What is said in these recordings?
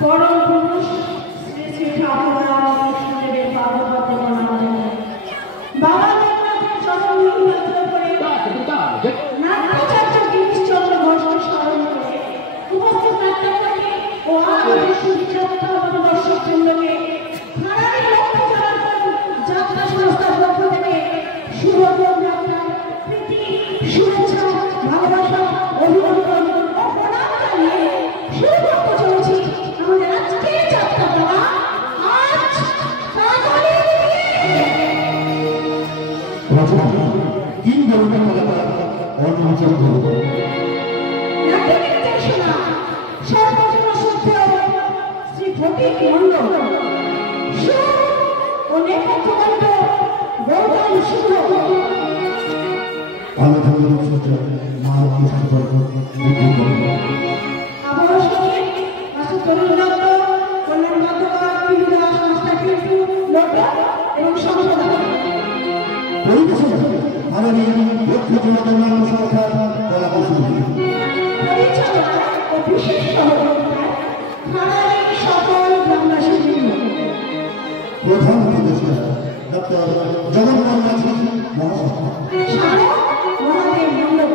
পরম পুরুষ শ্রী শ্রী ঠাকুর রামকৃষ্ণদেবের পাদপদ্মে প্রণাম জানাই। বাবা লোকনাথের চরণ নির্বাচন করে নাট্যাচার্য গিরিশচন্দ্র ঘোষকে স্মরণ করে উপস্থিত নাট্যকর্মী ও আমাদের সুবিচারক দর্শক বৃন্দকে ধারারী লক্ষ্য যাত্রা সংস্থার পক্ষ থেকে শুভ যাত্রা প্রীতি শুভেচ্ছা ভালোবাসা অভিনন্দন ও প্রণাম জানিয়ে শুরু করতে চলেছি আমাদের আজকের যাত্রা পালা। আজ সর্বজন শ্রদ্ধেয় শ্রী ফটিক মণ্ডল ও নেপথ্যকণ্ঠ গৌতম সিংহ আমার সঙ্গে মাসুদ তরুণ দত্ত, কল্যাণ বন্দ্যোপাধ্যায়, পিলুদাস, মাস্টার কিন্তু লোটা এবং সংশোধন পরিচালনা ও বিশেষ সহযোগিতায় ধারারী সকল গ্রামবাসী বৃন্দ। প্রধান উপদেষ্টা ডক্টর জগন্নাথ মাঝি মহাশয়, মহাদেব মণ্ডল,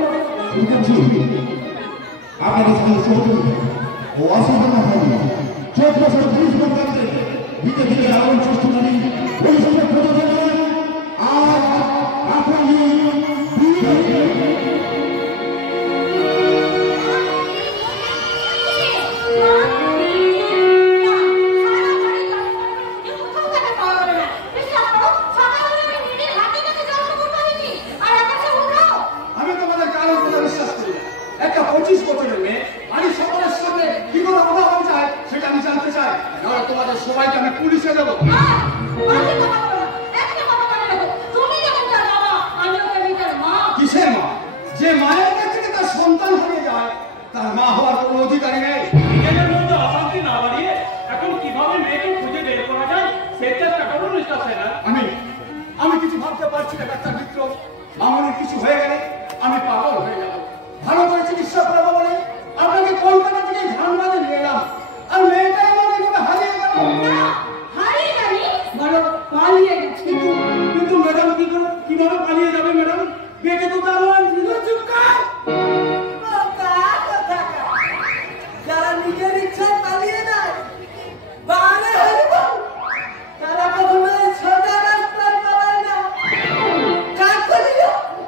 আপনাদের সঙ্গে সহযোগিতা ও অসাধারণ হয়নি 1430 বছর দিতে দিতে আগুন ষষ্ঠ নারী পরিষদের প্রযোজনায় আজ আপনাদের সবাইকে আমি পুলিশে দেবো। কিসের মা? যে মায়ের কাছ থেকে তার সন্তান হারিয়ে যায় তার মা হওয়ার কোনো অধিকারী নেই। এদের মধ্যে অশান্তি না বাড়িয়ে এখন কিভাবে মেয়েকে খুঁজে বের করা যায় সেই চেষ্টা করুন মিস্টার সেনার। আমি কিছু ভাবতে পারছি না ডাক্তার মিত্র। মামুনির কিছু হয়ে গেলে আমি পাগল হয়ে যাব। ভালো করে চিকিৎসা করাবো বলে আপনাকে কলকাতা থেকে ধানবাদে নিয়ে এলাম, আর মেয়েটাই আমার এইভাবে হারিয়ে গেল। হারিয়ে গেলি বড় পালিয়ে গেছে। কিন্তু ম্যাডাম কিভাবে পালিয়ে যাবে ম্যাডাম? বেটে তো দারোয়ান। চুপ কর। যারা নিজের ইচ্ছায় পালিয়ে যায় বারে হইব তারা কখনো সোজা রাস্তায় পালায় না। কাজ করিল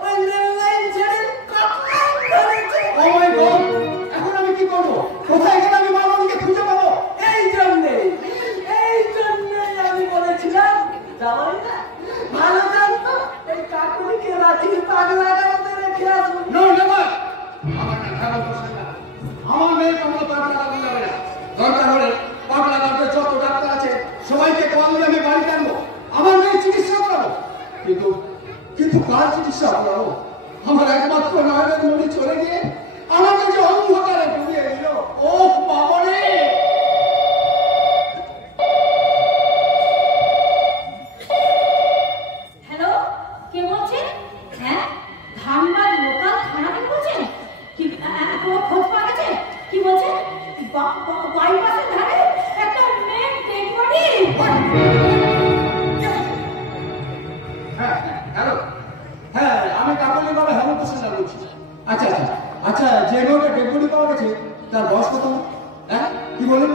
ওই রেল লাইন ছেড়ে কখন ধরেছে। ও মাই গড, এখন আমি কি করবো? কোথায় গেলে আমি মামুনিকে খুঁজে পাবো? এই জন্যে আমি বলেছিলাম জামাই না ভালো জানতো এই কাকুরিকে রাত্রির পাগলা গাড়িতে রেখে আসুন। No never. আমার না খারাপ বসে না। আমার মেয়ে কোনো পাগলা গাড়ি যাবে না। দরকার হলে পাগলা গাড়িতে যত ডাক্তার আছে সবাইকে কল দিয়ে আমি বাড়িতে আনবো, আমার মেয়ে চিকিৎসা করাবো। কিন্তু কার চিকিৎসা করাবো? আমার একমাত্র নয়নের মনি চলে গিয়ে আমাকে যে অন্ধকারে ডুবিয়ে দিল। ও বাবারে! হ্যালো, কে বলছেন? হ্যাঁ, ধানবাদ লোকাল থানা থেকে বলছেন? কি কোনো খোঁজ পাওয়া গেছে? কি বলছেন? বাইপাসের ধারে একটা মেয়ের ডেড বডি। হ্যাঁ, হ্যালো। হ্যাঁ, আমি কাকলি বাবা হেমন্ত সিনহা বলছি। আচ্ছা, যে মেয়েটা ডেড বডি পাওয়া গেছে তার বয়স কত? হ্যাঁ, কি বলেন?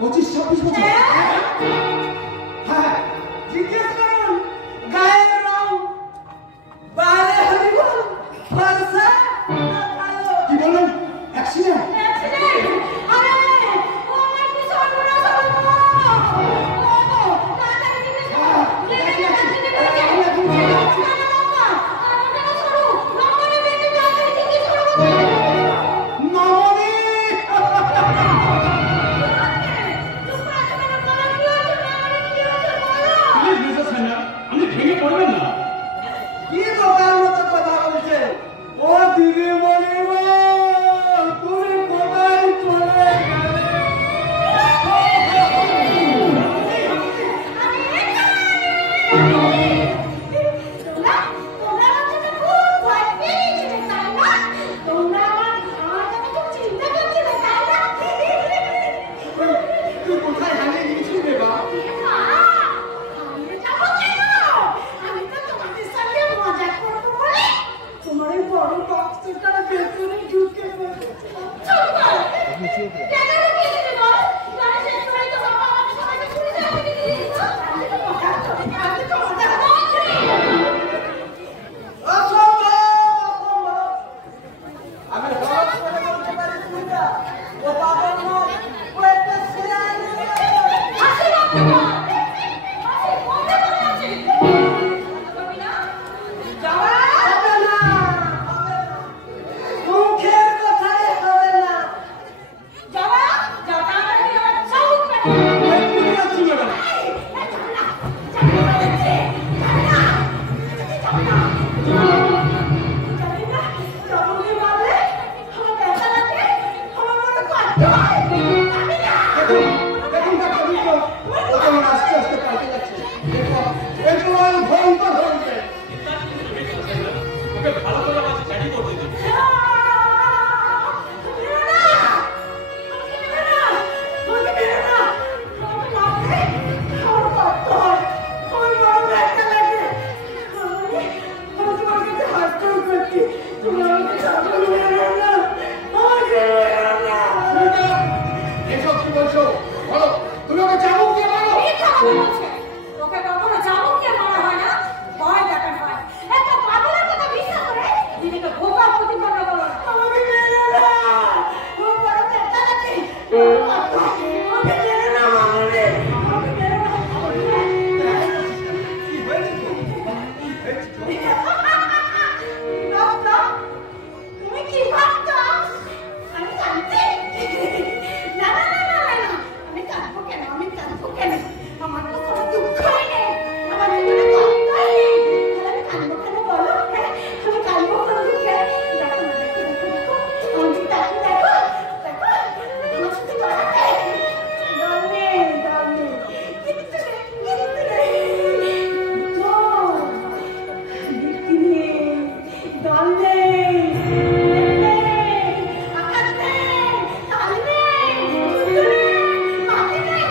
25-26 বছর? হ্যাঁ, জিজ্ঞেস করুন গায়ের রং বারে হইব ফর্সা না কালো। কি বলেন? অ্যাক্সিডেন্ট? আরে ও আমার কি সর্বনাশ হলো। ও তাড়াতাড়ি জিজ্ঞেস করো। Mrs. তুমি আমাকে শাসন করো না, আমাকে মেরো না। এসব কি বলছো? বলো, তুমি ওকে চাবুক দিয়ে মারো। মিথ্যা কথা বলছে। ওকে কখনো চাবুক দিয়ে মারা হয় না, ভয় দেখানো হয়। একটা পাগলের কথা বিশ্বাস করে নিজেকে বোকা প্রতিপন্ন করো। আমাকে মেরো না, ও বড় চেষ্টা নাকি? আমাকে মেরো না, মামুনি, আমাকে মেরো না। কি হয়েছে তো? কি হয়েছে তো? রত্না, তুমি কি ভাবছো? আমি জানতে? না না না না না, আমি কাঁদবো কেন? আমি কাঁদবো কেন? আমার তো কোনো দুঃখই নেই, আমার ভিতরে কষ্টই নেই। তাহলে আমি কাঁদবো কেন বলো? হ্যাঁ, আমি কাঁদবো কোনো দুঃখে? দেখো না, দেখো দেখো দেখো, আমি দেখো দেখো দেখো, আমার সাথে করাতে দলে দলে কিন্তু নেই তো দেখি নেই, দল নেই, আকাশ নেই, তাল নেই, সূর্য নেই, মাটি নেই,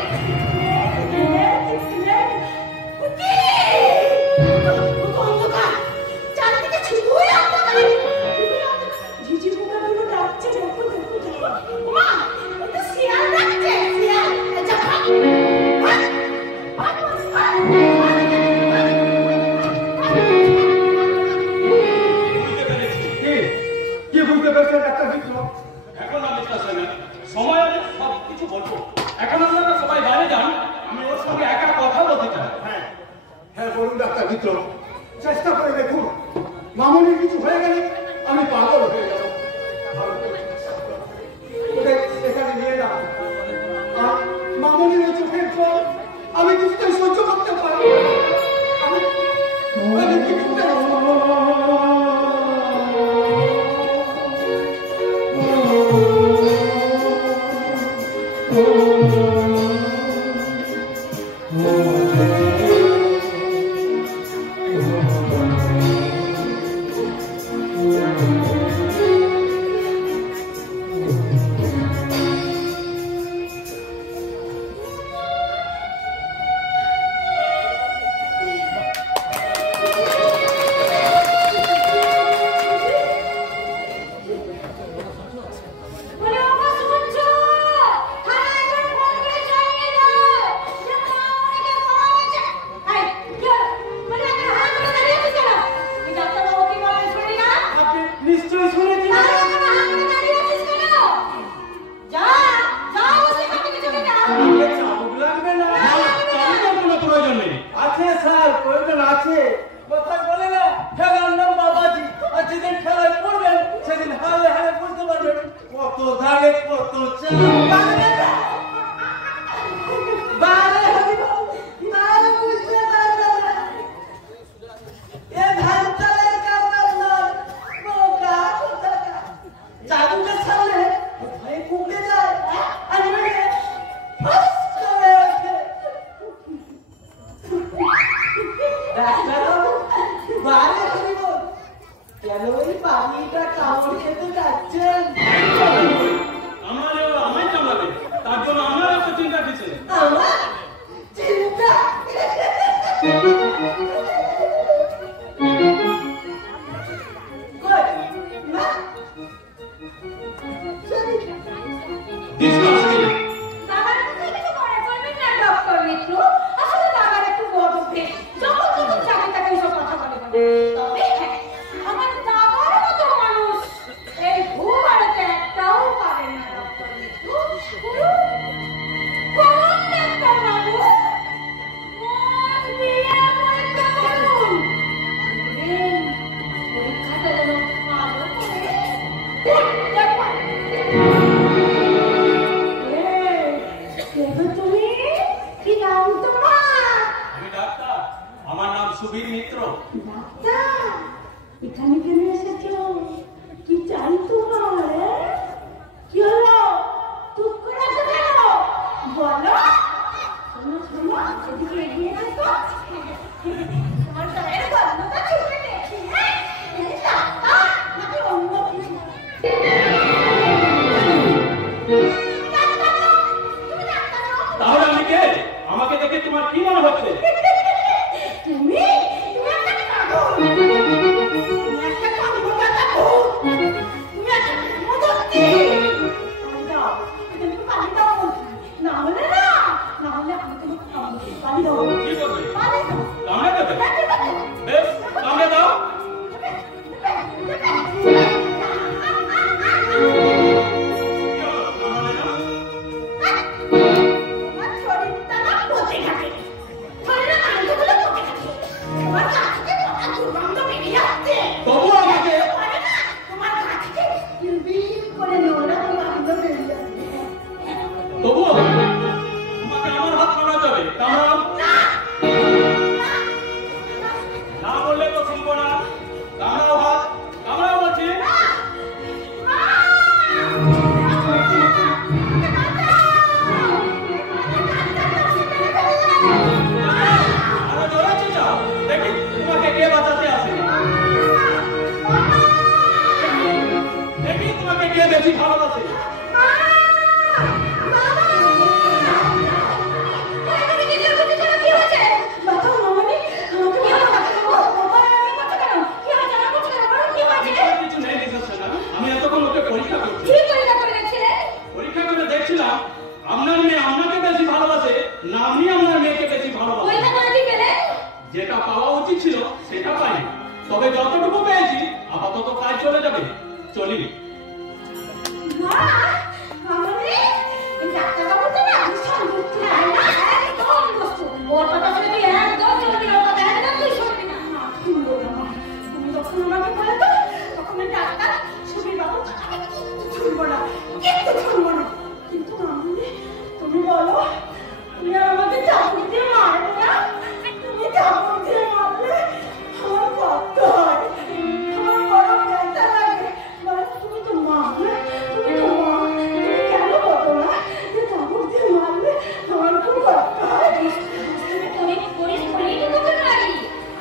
অন্ধকার, চারদিকে শুধুই অন্ধকার। ঝিঝি পোকাগুলো ডাকছে, দেখো দেখো দেখো। ওমা, ওটা শিয়াল ডাকছে, শিয়াল। যা ভাগ, ভাগ, ভাগ, ভাগ, বুঝতে পেরেছি। কি বুঝতে পেরেছেন ডাক্তার মিত্র? এখন না মিস্টার সেনের, সময় আছে সব কিছু বলবো। এখন আপনারা সবাই বাইরে যান, আমি ওর সঙ্গে একা কথা বলতে চাই। হ্যাঁ হ্যাঁ বলুন ডাক্তার মিত্র, চেষ্টা করে দেখুন। মামুনির কিছু হয়ে গেলে আমি পাগল হয়ে যাব। ওকে এখানে নিয়ে যান। আর মামুনির ওই চোখের জল আমি কিছুতেই সহ্য করতে পারি না। আমি কিছুতেই বলে বাবা শুনছো? হ্যাঁ, একবার ফোন করে জানিয়ে দাও যে মামুনিকে পাওয়া গেছে। এই, কি হলো? বলে একবার হ্যাঁ করে দাঁড়িয়ে আছিস কেন? এই ডাক্তারবাবু কি বলেন শুনি না? আপনি নিশ্চয়ই শুনেছেন। তাহলে একবার হ্যাঁ করে দাঁড়িয়ে আছিস কেন? যা, যা বলছি এখান থেকে চলে যা। আমাকে চাবুক লাগবে না। চাবুকের কোনো প্রয়োজন নেই। আছে স্যার, প্রয়োজন আছে। কোথায় বলে না, খেলার নাম বাবাজি। আর যেদিন খেলায় পড়বেন সেদিন হালে হালে বুঝতে পারবেন কত দাগে কত চাপ। বারে হরিবল, বারে বুঝতে পারবে না। এ ধানতলার কামরার নয়, বোকা কোথাকা। চাবুকের সামনে ভয়ে কুঁকড়ে যায়, আর এবারে ফাঁস করে ওঠে। ডাক্তারবাবু, বারে হরিবল, কেন ওই পানিটা কামড় খেতে যাচ্ছেন? আমায় কামড়াবে, তার জন্য আমার এত চিন্তা দিচ্ছে। আমার চিন্তা। কই, না? Disgusting! বাবার মুখে কিছু মনে করবেন না ডক্টর মিত্র। আসলে বাবার একটু বড় অভ্যেস। যখন তখন যাকে তাকে এসব কথা বলে বলে। তবে হ্যাঁ, আমার দাদার মতো মানুষ এই ভূভারতে একটাও পাবে না ডক্টর মিত্র। করুন ডাক্তার বাবু, মন দিয়ে পরীক্ষা করুন। দেখবেন, পরীক্ষাটা যেন ভালো করে দেখতে পারেন। তুমি কি নাম তোমার? আমি ডাক্তার, আমার নাম সুবীর মিত্র। ডাক্তার, এখানে কেন এসেছো? কি চাই তোমার? কি হলো? চুপ করে আছো কেন? বলো। শোনো শোনো, এদিকে এগিয়ে আসো। তোমার গায়ের গন্ধটা ছুঁয়ে দেখি, হ্যাঁ? তুমি ডাক্তার নাকি অন্য কিছু? তাহলে আমি কে? আমাকে দেখে তোমার কি মনে হচ্ছে? তুমি একটা পাগল। তুমি একটা পাগল। তবে যতটুকু পেয়েছি আপাতত কাজ চলে যাবে। চলি। মা, মামনি, ডাক্তারবাবু তো না ভীষণ বুদ্ধি হয় না, একদম বস্তু। ওর কথা শুনে তুই একদম শুনবি না, ওর কথা একদম তুই শুনবি না। না, শুনবো না মা। তুমি যখন আমাকে বলে তো, তখন আমি ডাক্তার সুবীর বাবু আমি কিচ্ছু শুনবো না, কিচ্ছু শুনবো না। কিন্তু মামনি, তুমি বলো, তুমি আর আমাকে চাকরি দিয়ে মারবে না? তুমি চাকরি দিয়ে মারলে আমার কষ্ট হয়, আমার বড় ব্যথা লাগে। বলো, তুমি তো মা, তুমি তো মা, তুমি কেন বলো না যে চাকরি দিয়ে মারলে আমার খুব কষ্ট হয়? তুমি করিস বলেই তো তোকে মারি।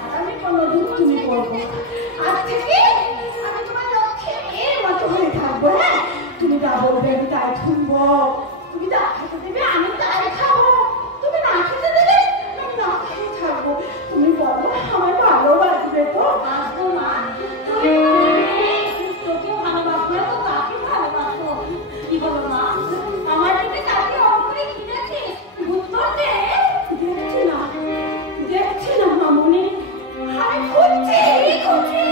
আর আমি কোনোদিন তুমি করবো না। আজ থেকে আমি তোমার লক্ষ্যে এর মতো হয়ে থাকবো। হ্যাঁ, তুমি যা বলবে আমি তাই শুনবো, তুমি যা খেতে দেবে আমি তাই খাবো, তুমি না খেতে দেবে আমি না খেয়ে থাকবো। তুমি বলো আমার ভালোবাসবে তো? আসবো মা, তুমি তোকেও ভালোবাসবে তো কাকে ভালোবাসো? কি বলো মা, আমার দিকে কাকে অপরে কিনেছে? উত্তর দে। দেখছি না মামনি, আমি খুঁজছি খুঁজছি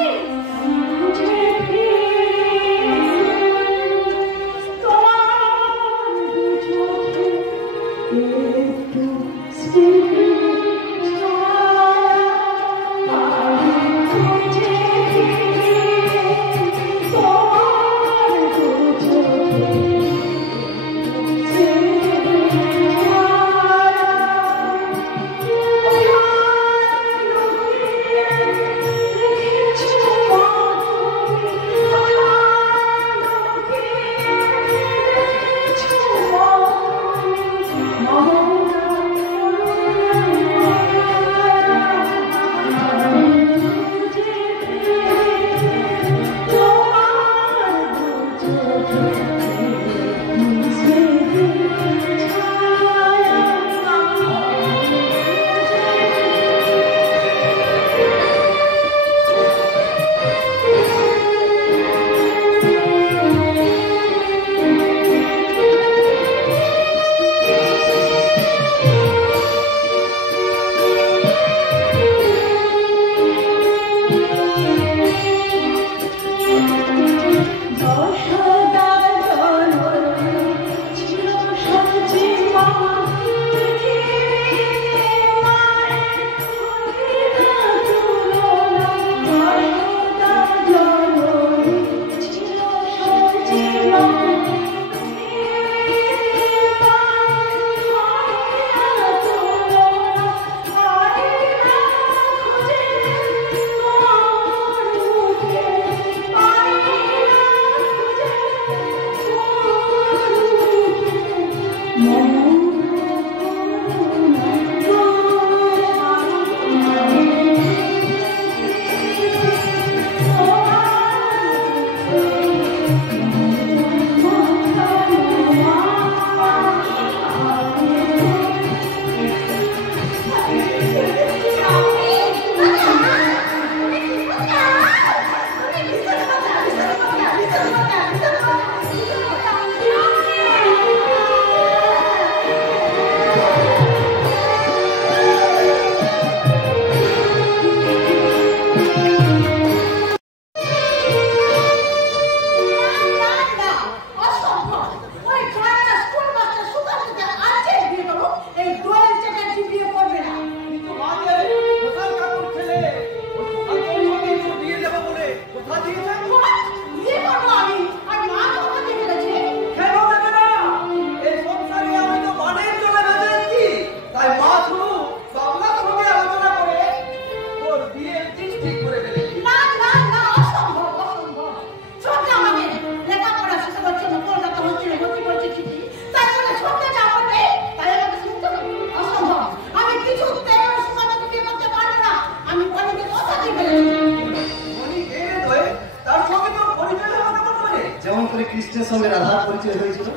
কৃষ্ণের সঙ্গে রাধার পরিচয় হয়েছিল,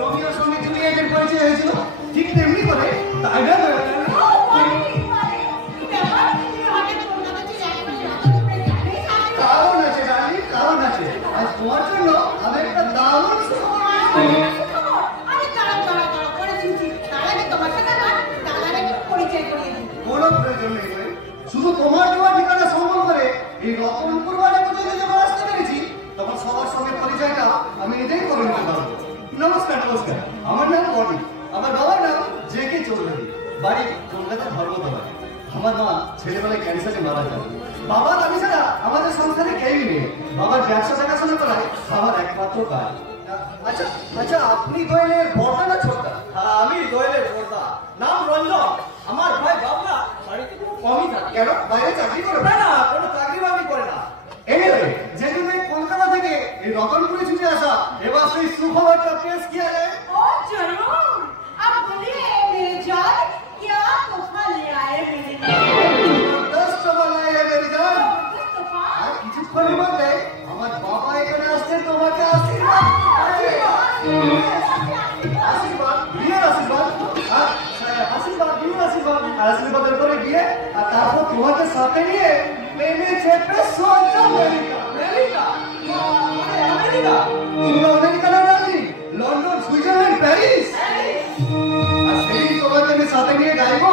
রোমিওর সঙ্গে জুলিয়েটের পরিচয় হয়েছিল, ঠিক তেমনি করে কারণ আছে রানী, কারণ আছে। আজ তোমার জন্য আমি একটা দারুণ কোনো প্রয়োজন নেই, শুধু তোমার দেওয়া ঠিকানা এই রতনপুর বাড়ি পর্যন্ত যখন আসতে পেরেছি তখন সবার সঙ্গে পরিচয়টা আমি নিজেই করে নিতে পারবো। নমস্কার নমস্কার, আমার নাম বনি, আমার বাবার নাম জে.কে. চৌধুরী, বাড়ি কলকাতা ধর্মতলা। আমার মা ছেলেবেলায় ক্যান্সারে মারা যায়। বাবার আমি ছাড়া আমাদের সংসারে কেউই নেই। বাবার ব্যবসা দেখাশোনা করায় আমার একমাত্র কাজ। আচ্ছা আচ্ছা, আপনি দোয়েলের বড়দা না ছোটদা? আমি দোয়েলের বড়দা, নাম রঞ্জন। আমার ভাই বাবলা বাড়িতে খুব কমই থাকে। কেন, বাইরে চাকরি করে? না না, কোনো চাকরি বাকরি করে না। এনিওয়ে, যেদিন এই কলকাতা থেকে এই রতনপুরে ছুটে আসা, এবার সেই সুখবরটা পেশ কিয়া যায়। ओ जरूर, अब बोलिए मेरे जान, क्या तोहफा ले आए मेरे लिए? जबरदस्त বানায় হে মেরি জান। जबरदस्त तोहफा। আর কিছুক্ষণের মধ্যে আমার বাবা এখানে আসছে তোমাকে আশীর্বাদ আশীর্বাদ বিয়ের আশীর্বাদ আর আশীর্বাদ বিয়ের আশীর্বাদ আর আশীর্বাদের পরে গিয়ে আর তারপর তোমাকে সাথে নিয়ে প্লেনে চেপে সোজা আমেরিকা। আমেরিকা? আমেরিকা? শুধু আমেরিকা না রাজি, লন্ডন, সুইজারল্যান্ড, প্যারিস। আর সেই তোমাকে আমি সাথে নিয়ে গাইবো।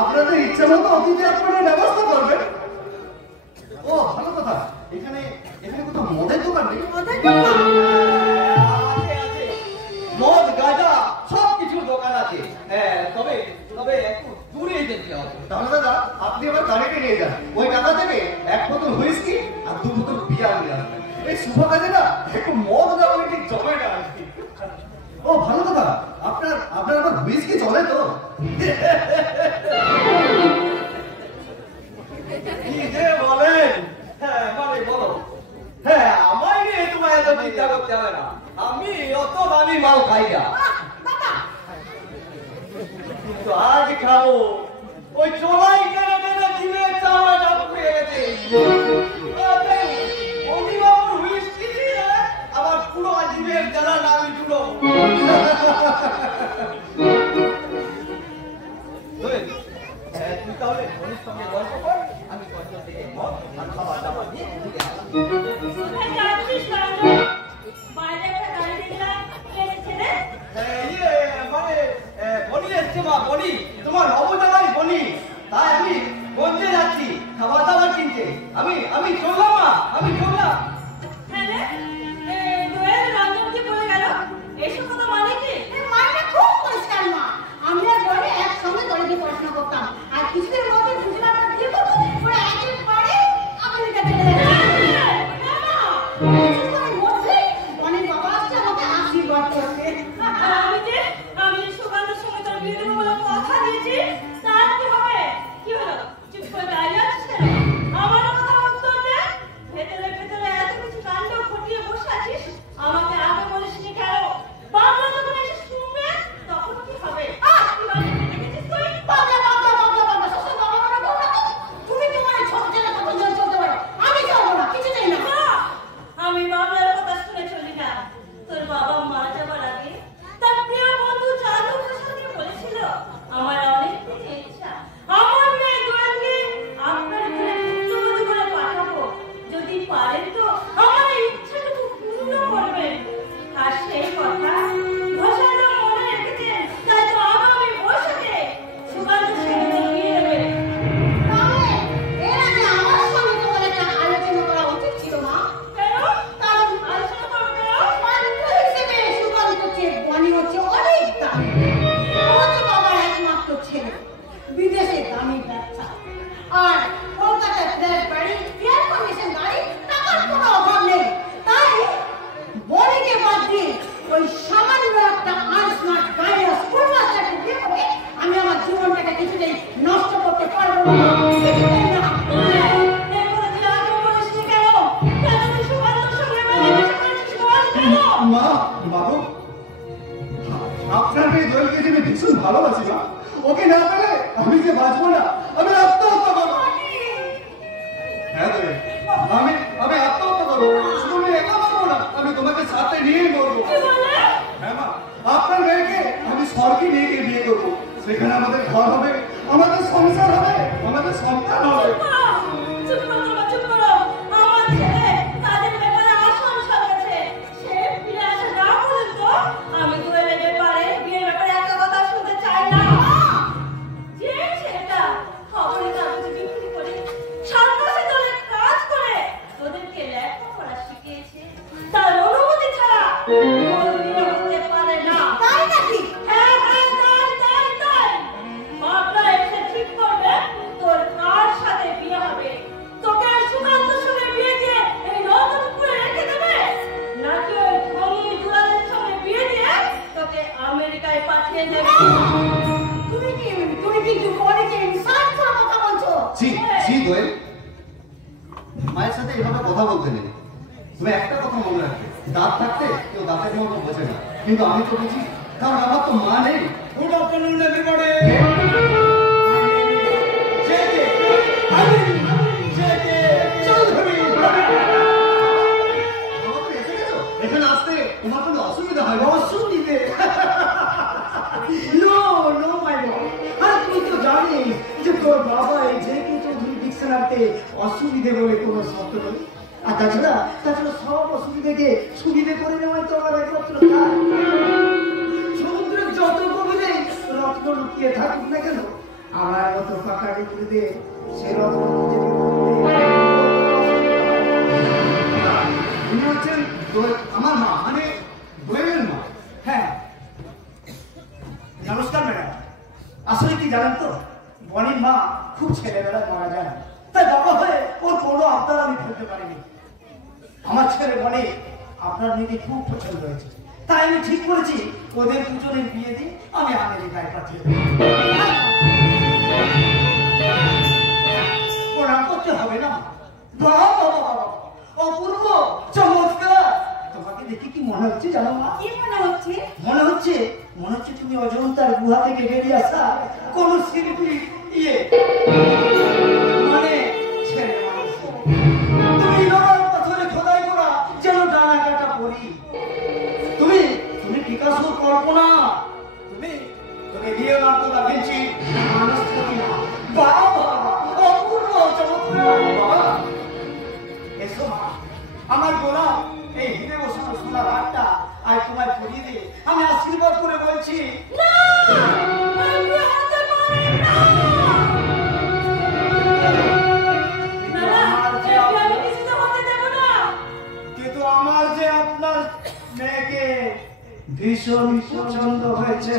আপনাদের ইচ্ছা মতো অতিথি আপনারা ব্যবস্থা করবেন। ও ভালো কথা, এখানে এখানে কোথাও মদের দোকান নেই? মদ গাঁজা সব কিছু দোকান আছে, তবে তবে একটু দূরে যেতে হবে। তাহলে দাদা আপনি এবার গাড়িতে নিয়ে যান, ওই টাকা থেকে এক বোতল হুইস্কি আর 2 বোতল বিয়ার নিয়ে আসবেন। এই শুভ কাজে না একটু মদ দেওয়া ঠিক জমে না। ও ভালো কথা, আপনার আবার হুইস কি চলে তো? কি যে বলেন? হ্যাঁ মানে বলো। হ্যাঁ আমায় নিয়ে তোমার এত চিন্তা করতে হবে না, আমি অত দামি মাল খাই না। কিন্তু আজ খাবো ওই চোলাই টেনে টেনে জিভের চামড়া পুড়ে গেছে। অনিবাবুর হুইস্কি দিয়ে আমার পুরো জিভের জ্বালা না আমি তুলো। তুই তাহলে ধনির সঙ্গে গল্প কর, আমি গল্প থেকে মদ আর খাবার দাবার নিয়ে ঘুরে আসি। বনি এসছে মা, বনি তোমার নবজামাই বনি, তাই আমি গঞ্জে যাচ্ছি খাবার দাবার কিনতে। আমি চললাম মা, আমি চললাম। পড়াশোনা করতাম আর কিছুদিনের মধ্যে বুঝলাম না বিয়ে করবো, ওরা একেবারে আমেরিকা চলে যাচ্ছে। অনেক বাবা আসছে আমাকে আশীর্বাদ করতে। আমি সুগন্ধের সঙ্গে তোর বিয়ে দেবো বলে কথা দিয়েছি, তার কি হবে? কি হলো? চুপ করে দাঁড়িয়ে আছিস কেন? আমার কথা উত্তর দে। ভেতরে ভেতরে এত কিছু কাণ্ড ঘটিয়ে বসে আছিস, আমাকে আগে বলিসনি কেন? বাংলা যখন এসে শুনবে তখন কি হবে? দেখেছিস তুই? তুমি তোমার ছোট ছেলে কত জন চলতে পারো, আমি চলবো না, কিছু চাই না। আমি বাংলার কথা শুনে চলি না। তোর বাবা মারা যাবার আগে তার প্রিয় বন্ধু চাঁদু প্রসাদকে বলেছিল, আমার অনেক দিনের ইচ্ছা আমার মেয়ে দোয়েলকে আপনার ঘরে পুত্রবধূ করে পাঠাবো, যদি পারেন তো আমার এই ইচ্ছাটুকু পূর্ণ করবেন। আর সেই কথা ঘোষালো মনে রেখেছেন, তাই তো আগামী বৈশাখে সুগন্ধের সঙ্গে বিয়ে দেবে। তাহলে এর আগে আমার সঙ্গে তোমার একটা আলোচনা করা উচিত ছিল না? কেন? কারণ আলোচনা করো কেন? পাত্র হিসেবে সুগন্ধ চেয়ে বনি হচ্ছে অনেক দামি। ও হচ্ছে বাবার একমাত্র ছেলে, বিদেশে দামি ব্যবসা, আর কলকাতায় ফ্ল্যাট বাড়ি, এয়ার কন্ডিশন গাড়ি, টাকার কোনো অভাব নেই। তাই বনিকে বাদ দিয়ে ওই সামান্য একটা আনস্মার্ট গাড়ির স্কুল মাস্টারকে বিয়ে করে আমি আমার জীবনটাকে কিছুতেই নষ্ট করতে পারবো না, কিছুতেই না। এই কথা তুই আগে বলিসনি কেন? কেন তুই সুগন্ধের সঙ্গে মেলামেশা করেছিস বল কেন? মা, বাবু, আপনার মেয়ে দোয়েলকে যে আমি ভীষণ ভালোবাসি মা, ওকে না পেলে আমি যে বাঁচবো না, আমি আত্মহত্যা করবো। হ্যাঁ দোয়েল, আমি আত্মহত্যা করবো, শুধু আমি একা পারবো না, আমি তোমাকে সাথে নিয়ে মরবো। হ্যাঁ মা, আপনার মেয়েকে আমি স্বর্গে নিয়ে গিয়ে বিয়ে করবো, সেখানে আমাদের ঘর হবে, আমাদের সংসার হবে, আমাদের সন্তান হবে। চুপ করো বাবা, চুপ করো। আমার ছেলে কাজের ব্যাপারে আশঙ্কা আছে, সে ফিরে আসা না পর্যন্ত আমি দোয়েলের ব্যাপারে বিয়ের ব্যাপারে একটা কথা শুনতে চাই না। যে ছেলেটা খবরের কাগজে বিক্রি করে সন্ত্রাসী দলে কাজ করে তোদেরকে লেখাপড়া শিখিয়েছে, তার অনুমতি ছাড়া কোনো বিয়ে হতে পারে না। তাই নাকি? হ্যাঁ হ্যাঁ, তাই। বাবা এসে ঠিক করবে তোর কার সাথে বিয়ে হবে। তোকে সুগন্ধের সঙ্গে বিয়ে দিয়ে এই রতনপুরে রেখে দেবে, নাকি ওই ধনী দুলালের সঙ্গে বিয়ে দিয়ে তোকে আমেরিকায় পাঠিয়ে দেবে। তুমি কিন্তু বনিকে ইনসাল্ট করে কথা বলছো। জি দোয়েল, মায়ের সাথে এভাবে কথা বলতে নেই। তুমি একটা কথা মনে রাখবে, দাঁত থাকতে কেউ দাঁতের মতো বোঝে না, কিন্তু আমি তো বুঝি, কারণ আমার তো মা নেই। Good afternoon everybody. এখানে আসতে তোমার কোনো অসুবিধা হয় না? অসুবিধে? নো মাই গড। আর তুই তো জানিস যে তোর বাবা এই যে কে চৌধুরী ডিকশনারিতে অসুবিধে বলে কোনো শব্দ নেই। আর তাছাড়া সব অসুবিধাকে সুবিধে করে নেওয়াই তো আমার একমাত্র কাজ। সমুদ্রের যত গভীরে রত্ন লুকিয়ে থাকুক না কেন, আমার মতো ফাঁকা ডিগ্রিতে সে রত্ন খুঁজে বের করতে উনি হচ্ছেন আমার মা, মানে দোয়েলের মা। হ্যাঁ, নমস্কার ম্যাডাম। আসলে কি জানেন তো, বনির মা খুব ছেলেবেলায় মারা যায়, তাই বাবা হয়ে ওর কোনো আবদার আমি ফেলতে পারিনি। আমার ছেলে বনি আপনার মেয়েকে খুব পছন্দ হয়েছে, তাই আমি ঠিক করেছি ওদের দুজনের বিয়ে দিয়ে আমি আমেরিকায় পাঠিয়ে দেবো। প্রণাম করতে হবে না? বাবা বাবা বাবা, অপূর্ব, চমৎকার। তোমাকে দেখে কি মনে হচ্ছে জানো না? কি মনে হচ্ছে? মনে হচ্ছে তুমি অজন্তার গুহা থেকে বেরিয়ে আসা কোন শিল্পী মানে ছেলে মানুষ। তুমি নরম পাথরে খোদাই করা যেন ডানা কাটা পড়ি। তুমি পিকাসোর কল্পনা, তুমি লিওনার্দো দা ভিঞ্চি মানুষ প্রতিমা। বাবা অপূর্ব, চমৎকার। বাবা এসো মা, আমার গোলাম এই হিরে বসানো সোনার হারটা আর তোমায় পরিয়ে দিয়ে আমি আশীর্বাদ করে বলছি কিন্তু আমার যে আপনার মেয়েকে ভীষণ পছন্দ হয়েছে।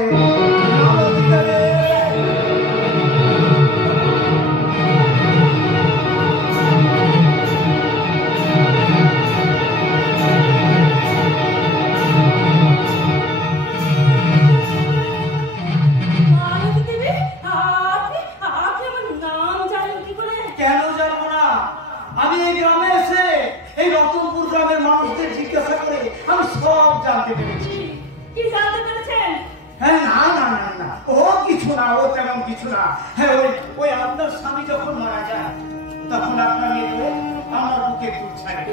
কেন জানবো না? আমি এই গ্রামে এসে এই রতনপুর গ্রামের মানুষদের জিজ্ঞাসা করে আমি সব জানতে পেরেছি। কি জানতে পেরেছেন? হ্যাঁ, না, ও কিছু না, ও তেমন কিছু না। হ্যাঁ, ওই আপনার স্বামী যখন মারা যায় তখন আপনার মেয়ে আমার বুকে দুধ ছাড়ে।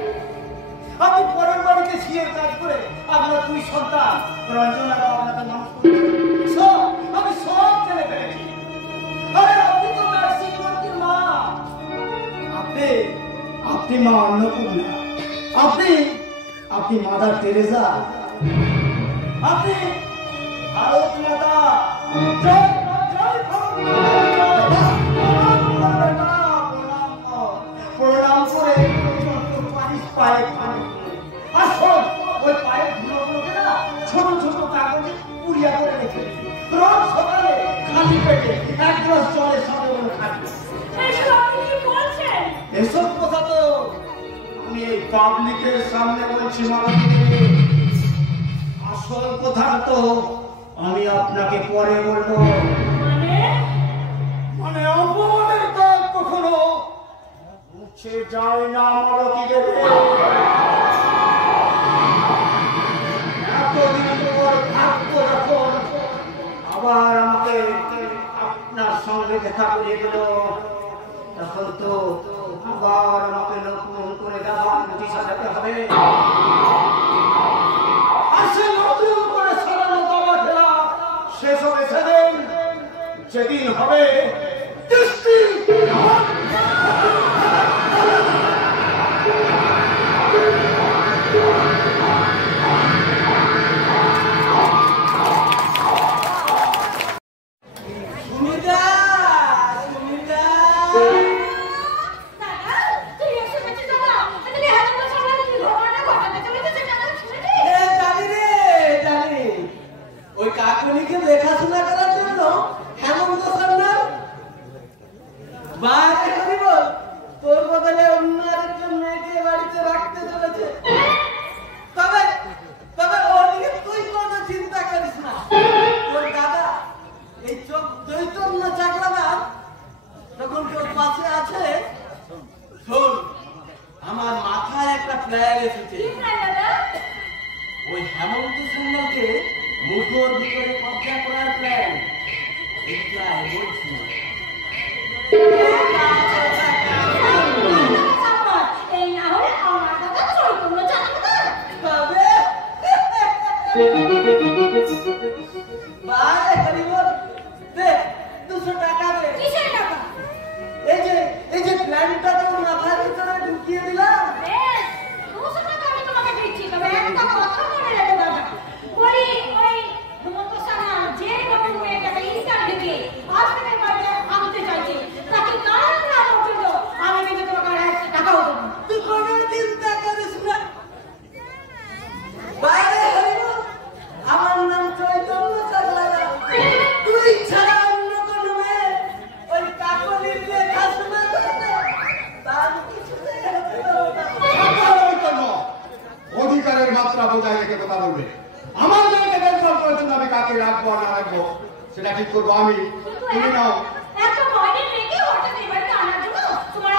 আমি পরের বাড়িতে ঝিয়ের কাজ করে আপনার দুই সন্তান রঞ্জনা আপনাকে মানুষ করেছি। আমি সব জেনে ফেলেছি। আরে আপনি তো ম্যাক্সিমোর মা, আপনি মা অন্নপূর্ণা, আপনি মাদার টেরেসা, আপনি ভারত মাতা। প্রণাম করে পায়ে আসল ওই পায়ের ধুলোগুলোকে না ছোট ছোট কাগজে পুড়িয়া করে রেখে রোজ সকালে খালি পেটে এক গ্লাস জলের সাথে খাবে। এসব কথা তো আমি এই পাবলিকের সামনে বলছি মালতী। আসল কথা তো আমি আপনাকে পরে বলবো। মানে অপমানের দাগ কখনো মুছে যায় না মালতী দেবে। এতদিন পর ভাগ্য যখন আবার আমাকে আপনার সঙ্গে দেখা করে গেল তখন তো আবার আমাকে নতুন করে দাবার মুঠি সাজাতে হবে। আসে নতুন করে সাজানো দাবা খেলা শেষ হবে যেদিন হবে দেখাশোনা করার জন্য হেমন্ত সন্ন্যাস তোর বদলে অন্য আরেকজন মেয়েকে বাড়িতে রাখতে চলেছে। তবে ওর দিকে তুই কোনো চিন্তা করিস না। তোর দাদা এই চৈতন্য চাকরাদা যখন তোর পাশে আছে, শোন আমার মাথায় একটা প্ল্যান এসেছে। ওই হেমন্ত সন্ন্যাসকে মুঠোর ভিতরে কবজা করার প্ল্যান। বলছি এই যে প্ল্যানটা তোর মাথার ভিতরে ঢুকিয়ে দিলাম। তুই কোনো চিন্তা করিস না। আমার নাম চৈতন্য চাকলাদা। তুই ছাড়া অন্য কোনো মেয়ে ওই কাকলির দেখাশোনা করবে তার কিছু ঠিক করবো আমি। তুমি নাও। এত বয়সের মেয়েকে হঠাৎ এই বাড়িতে আনার জন্য তোমার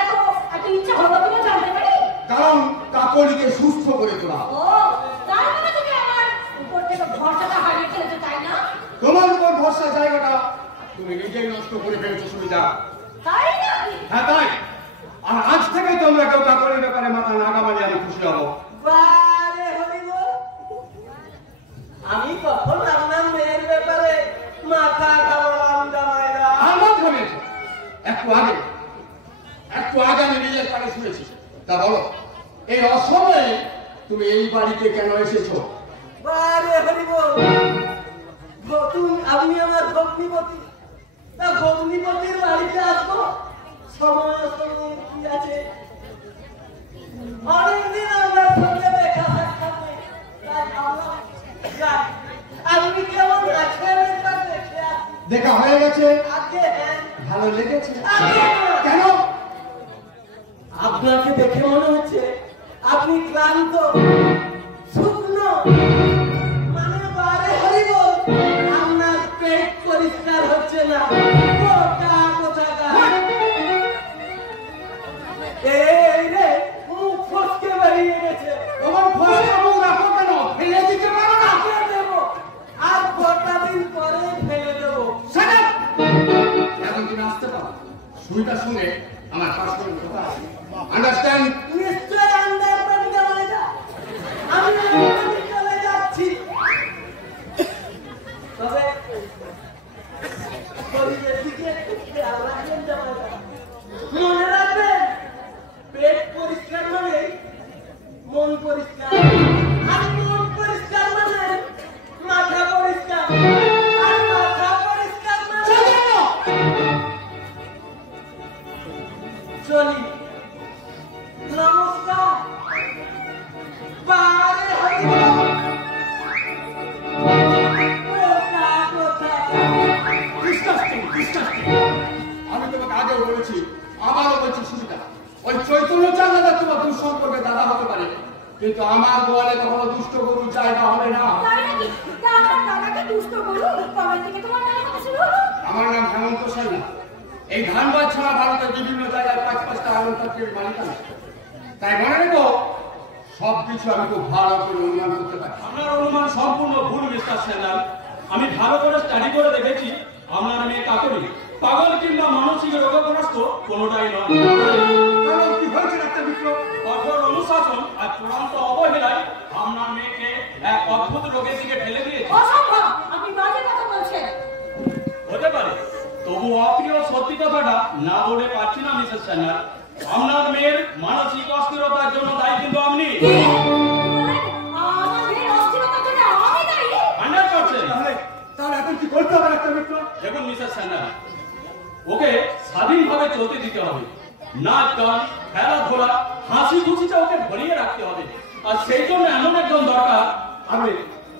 এত ইচ্ছা হলো কিনা জানতে পারি? কারণ কাকলিকে সুস্থ করে তোলা। ও, তার মানে তুমি আমার উপর থেকে ভরসাটা হারিয়ে ফেলেছো, তাই না? তোমার উপর ভরসা জায়গাটা তুমি নিজেই নষ্ট করে ফেলেছো সুবিধা। তাই নাকি? হ্যাঁ তাই। আর আজ থেকে তোমরা কেউ কাকলির ব্যাপারে মাথা নাগামালে আমি খুশি হবো। বারে হরিব, আমি কখন আপনার মেয়ের ব্যাপারে মাথা ঘামালাম জামাইরা? আমার ঘামিয়েছো একটু আগে আমি নিজের কানে শুনেছি। তা বলো, এই অসময়ে তুমি এই বাড়িতে কেন এসেছো? বারে হরিব, আপনি আমার ভগ্নিপতি, তা ভগ্নিপতির বাড়িতে আসবো সময় কি আছে? অনেকদিন আমরা সঙ্গে দেখা সাক্ষাৎ নেই, তাই ভাবলাম যাই, আপনি কেমন আছেন একবার দেখে আসি। দেখা হয়ে গেছে? আগে হ্যাঁ, ভালো লেগেছে? আগে না। কেন? আপনাকে দেখে মনে হচ্ছে আপনি ক্লান্ত, শুকনো, মানে বারে হরিব, আপনার পেট পরিষ্কার হচ্ছে না, কোথাকার। এই রে, মুখ ফসকে বেরিয়ে গেছে। তোমার ফসকে মুখ রাখো কেন? ফেলে দিতে পারো না? ফেলে দেবো, আর কটা দিন পরে ফেলে দেবো। Shut up! এখন তুমি আসতে পারো। সুইটা শুনে আমার পাশে কথা আছে। আন্ডারস্ট্যান্ড? নিশ্চয় আন্ডারস্ট্যান্ড জামাইদা, আমি চলে যাচ্ছি। তবে শরীরের দিকে একটু খেয়াল রাখবেন জামাইদা। মনে রাখবেন, পেট পরিষ্কার মানে মন পরিষ্কার, আর মন পরিষ্কার মানে মাথা পরিষ্কার, আর মাথা পরিষ্কার মানে চলি। নমস্কার। বারে হরিব, আমি তোমাকে আগেও বলেছি, আবারও বলছি সুবিধা, ওই চৈতন্য চাঁদা তোমার দুঃসম্পর্কে দাদা হতে পারে, কিন্তু আমার গোয়ালে কখনো দুষ্ট গরু জায়গা হবে না। তাই নাকি? তা আমার দাদাকে দুষ্ট বলো, কবে থেকে তোমার নাম কথা শুরু হলো? আমার নাম হেমন্ত সান্যাল। এই ধানবাদ ছাড়া ভারতের বিভিন্ন জায়গায় 5-5টা আলম ফ্যাক্টরির মালিক আমি। তাই মনে রেখো, সবকিছু আমি খুব ভালো করে অনুমান করতে পারি। আপনার অনুমান সম্পূর্ণ ভুল মিস্টার সেনাল। আমি ভালো করে স্টাডি করে দেখেছি, আপনার মেয়ে কাকলি পাগল কিংবা মানসিক রোগগ্রস্ত কোনোটাই নয়। কারণ কি হয়েছে ডাক্তার মিত্র? কঠোর অনুশাসন আর চূড়ান্ত অবহেলায় আপনার মেয়েকে এক অদ্ভুত রোগের দিকে ঠেলে দিয়েছে। অসম্ভব, আপনি বাজে কথা বলছেন। হতে পারে, তবু অপ্রিয় সত্যি কথাটা না বলে পারছি না মিসেস সেনাল। আপনার মেয়ের মানসিক অস্থিরতার জন্য দায়ী কিন্তু আপনি। আমাদের অস্থিরতার জন্য আমি দায়ী? 100%। তাহলে এখন কি করতে হবে ডাক্তার মিত্র? দেখুন মিসেস সেনাল, ওকে স্বাধীনভাবে চলতে দিতে হবে। নাচ গান, খেলাধুলা, হাসি খুশিটা ওকে ভরিয়ে রাখতে হবে। আর সেই জন্য এমন একজন দরকার।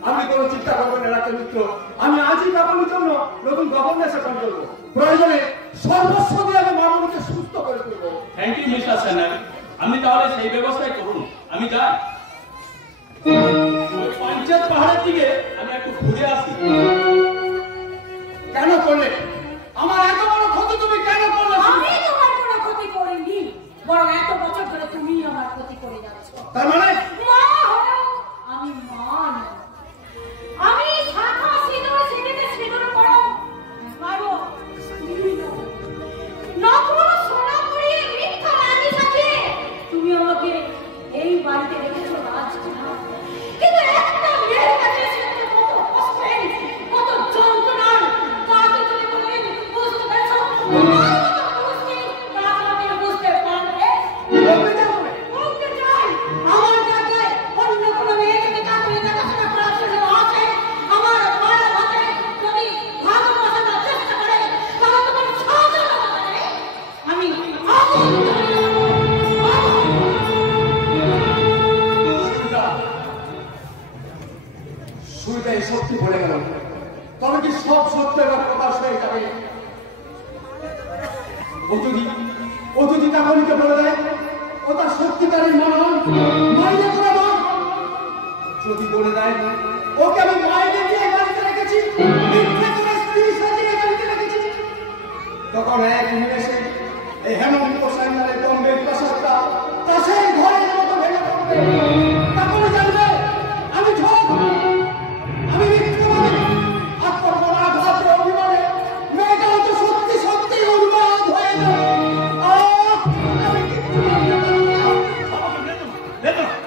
আপনি কোনো চিন্তা করবেন না ডাক্তার মিত্র, আমি আজই কাকলির জন্য নতুন গভর্নর শাসন করবো। প্রয়োজনে সর্বস্ব দিয়ে আমি মামুনিকে সুস্থ করে তুলবো। Thank you mister Senal. আপনি তাহলে সেই ব্যবস্থাই করুন, আমি যাই। ওই পঞ্চায়েত পাহাড়ের দিকে আমি একটু ঘুরে আসি। কেন করলে? আমার এত বড় ক্ষতি তুমি কেন করলে? আমি তোমার কোনো ক্ষতি করিনি, বরং এত বছর ধরে তুমিই আমার ক্ষতি করে যাচ্ছ। তার মানে মা হও, আমি মা নই। আমি শাখা সিঁদুর সিঁড়িতে সিঁদুর পড়ো, মারো, স্ত্রী নই। নগ্ন সোনা পরিয়ে মিথ্যা রানী সাজিয়ে তুমি আমাকে এই বাড়িতে রেখেছো রাজকুমার। কিন্তু একটা মেয়ের কাছে সেটা কত কষ্টের, কত যন্ত্রণার, তাকে তুমি কোনোদিন বুঝতে পেরেছো? তোমার মতো পুরুষকে তখন এক নিমেষে এই হেমন্ত সাইনারের গম্ভীর প্রসাদটা তা সেই ঘরের মতো ভেঙে পড়বে। তখনই জানবে আমি ঝোঁক, আমি মিথ্যাবাদী। আত্মপরাঘাতের অভিমানে মেয়েটা হয়তো সত্যি সত্যি উন্মাদ হয়ে যাবে। আমি কিছু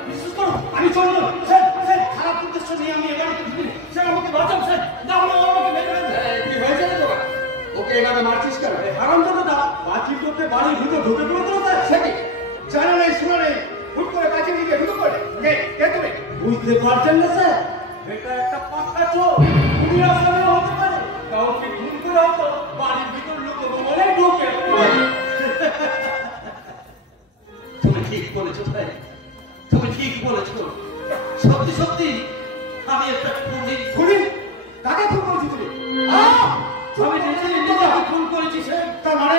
বিশেষ করো আমি চলবো স্যার। স্যার খারাপ উদ্দেশ্য নিয়ে আমি এবারে স্যার আমাকে বাঁচান স্যার। না হলে আমাকে মেরে ফেলবে। কি হয়েছে রে তোরা? ওকে এভাবে মারছিস কেন? হারাম তো না পাঁচিল করতে বাড়ির ভিতর ঢুকে পড়তো স্যার। সে কি জানা নেই শোনা নেই হুট করে কাছে দিকে ঢুকে পড়ে? কে তুমি? বুঝতে পারছেন না স্যার, এটা একটা পাক্কা চোর। খুবই আসামি হতে পারে, কাউকে খুন করে হতো বাড়ির ভিতর লুকোবো বলে ঢুকে। তুমি ঠিক বলেছো ভাই, তুমি ঠিক বলেছো। সত্যি সত্যি আমি একটা খুনি? কাকে খুন করেছিস তুই? আমি নিজেকে খুন করেছি স্যার। তার মানে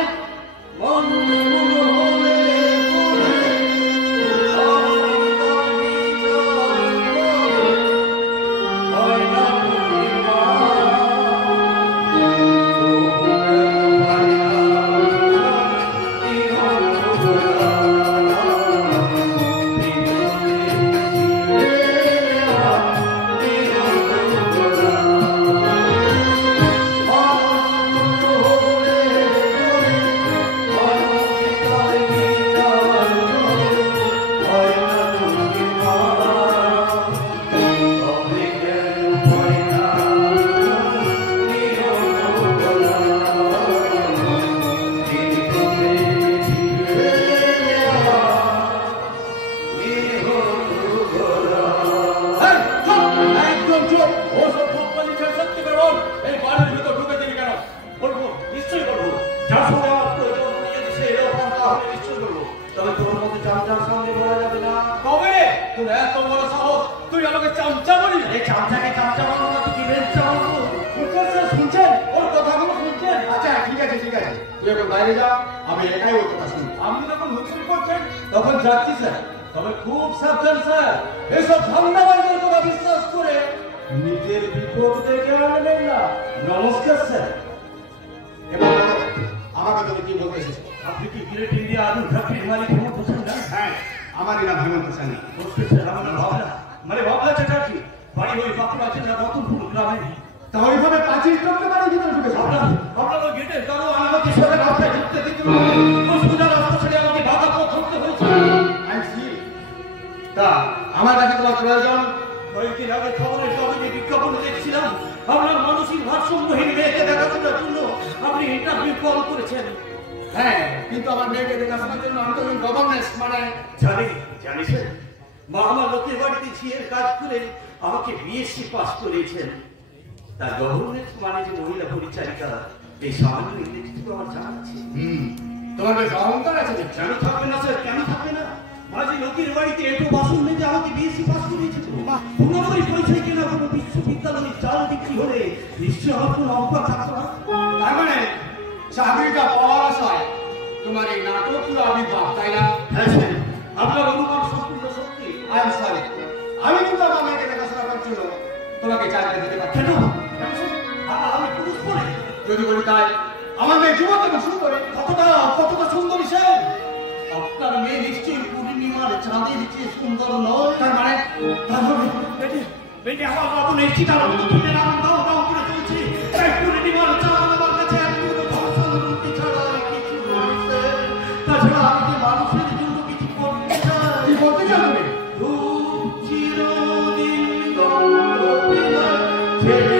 বাইরে যা, আমি একাই ওর কথা শুনি। আপনি যখন হুকুম করছেন তখন যাচ্ছি স্যার, তবে খুব সাবধান স্যার। এসব ধান্দাবাজের কথা বিশ্বাস করে নিজের বিপদ ডেকে আনবেন না। নমস্কার স্যার। এবার আমাকে তুমি কি বলতে এসেছো? আপনি কি গ্রেট ইন্ডিয়া আলু ফ্যাক্টরির মালিক হেমন্ত হোসেন না? হ্যাঁ, আমারই নাম হেমন্ত সাইনি। স্যার আমার নাম ভাবনা, মানে ভাবনা চ্যাটার্জি। বাড়ি ওই বাঁকুড়া জেলা রতনপুর গ্রামে। তা ওইভাবে পাঁচিল টপকে বাড়ির ভিতরে ঢুকেছো? আপনার ওই গেটের কারো আমাকে সেটা রাস্তায় ঢুকতে দিতে সোজা রাস্তা ছেড়ে আমাকে বাধা পথ ধরতে হয়েছে। তা আমার কাছে তোমার প্রয়োজন? কয়েকদিন আগে খবরের কাগজে বিজ্ঞাপন দেখছিলাম আপনার মানসিক ভারসাম্যহীন মেয়েকে দেখাশোনার জন্য আপনি ইন্টারভিউ কল করেছেন। হ্যাঁ, কিন্তু আমার মেয়েকে দেখাশোনার জন্য আমি তো গভর্নেন্স মানে জানিস মা আমার লোকের বাড়িতে ঝিয়ের কাজ করে আমাকে বিএসসি পাস করিয়েছেন। তার গভর্নেন্স মানে যে মহিলা পরিচারিকা, এই সামান্য ইংরেজিটুকু আমার জানা আছে। তোমার বেশ অহংকার আছে। কেন থাকবে না স্যার, কেন থাকবে না? মাঝে লোকের বাড়িতে এত বাসন মেজে আমাকে বিএসসি পাস করিয়েছে। পুনরায় পয়সায় কেনা কোনো বিশ্ববিদ্যালয়ের চাল বিক্রি হলে নিশ্চয় আমার কোনো অঙ্কা থাকতো না। তার মানে চাকরিটা পাওয়ার আশায় তোমার এই নাটকীয় আবির্ভাব, তাই না? হ্যাঁ স্যার, আপনার অনুমান সম্পূর্ণ সত্যি। আই এম সরি, আমি কিন্তু আমার মেয়েকে দেখাশোনা করার জন্য তোমাকে চাকরি দিতে পারছি কেন? না। আমি পুরুষ বলে যদি বলি তাই, আমার মেয়ে যুবক এবং সুন্দরী। কতটা সুন্দরী স্যার? আপনার মেয়ে নিশ্চয়ই পূর্ণিমার চাঁদের চেয়ে সুন্দর নয়। তার মানে বেটে আমার বাবনের চিতার মতো তুলে নাম দাও দাও করে চলছে। তাই পূর্ণিমার চাঁদ আমার কাছে এক পুরো ধর্ষণ রুটি ছাড়া আর কিছু নয় স্যার। তাছাড়া আমি যে মানুষের জন্য কিছু করতে চাই। কি বলতে চাও তুমি? খুব চিরদিন গল্প ছেড়ে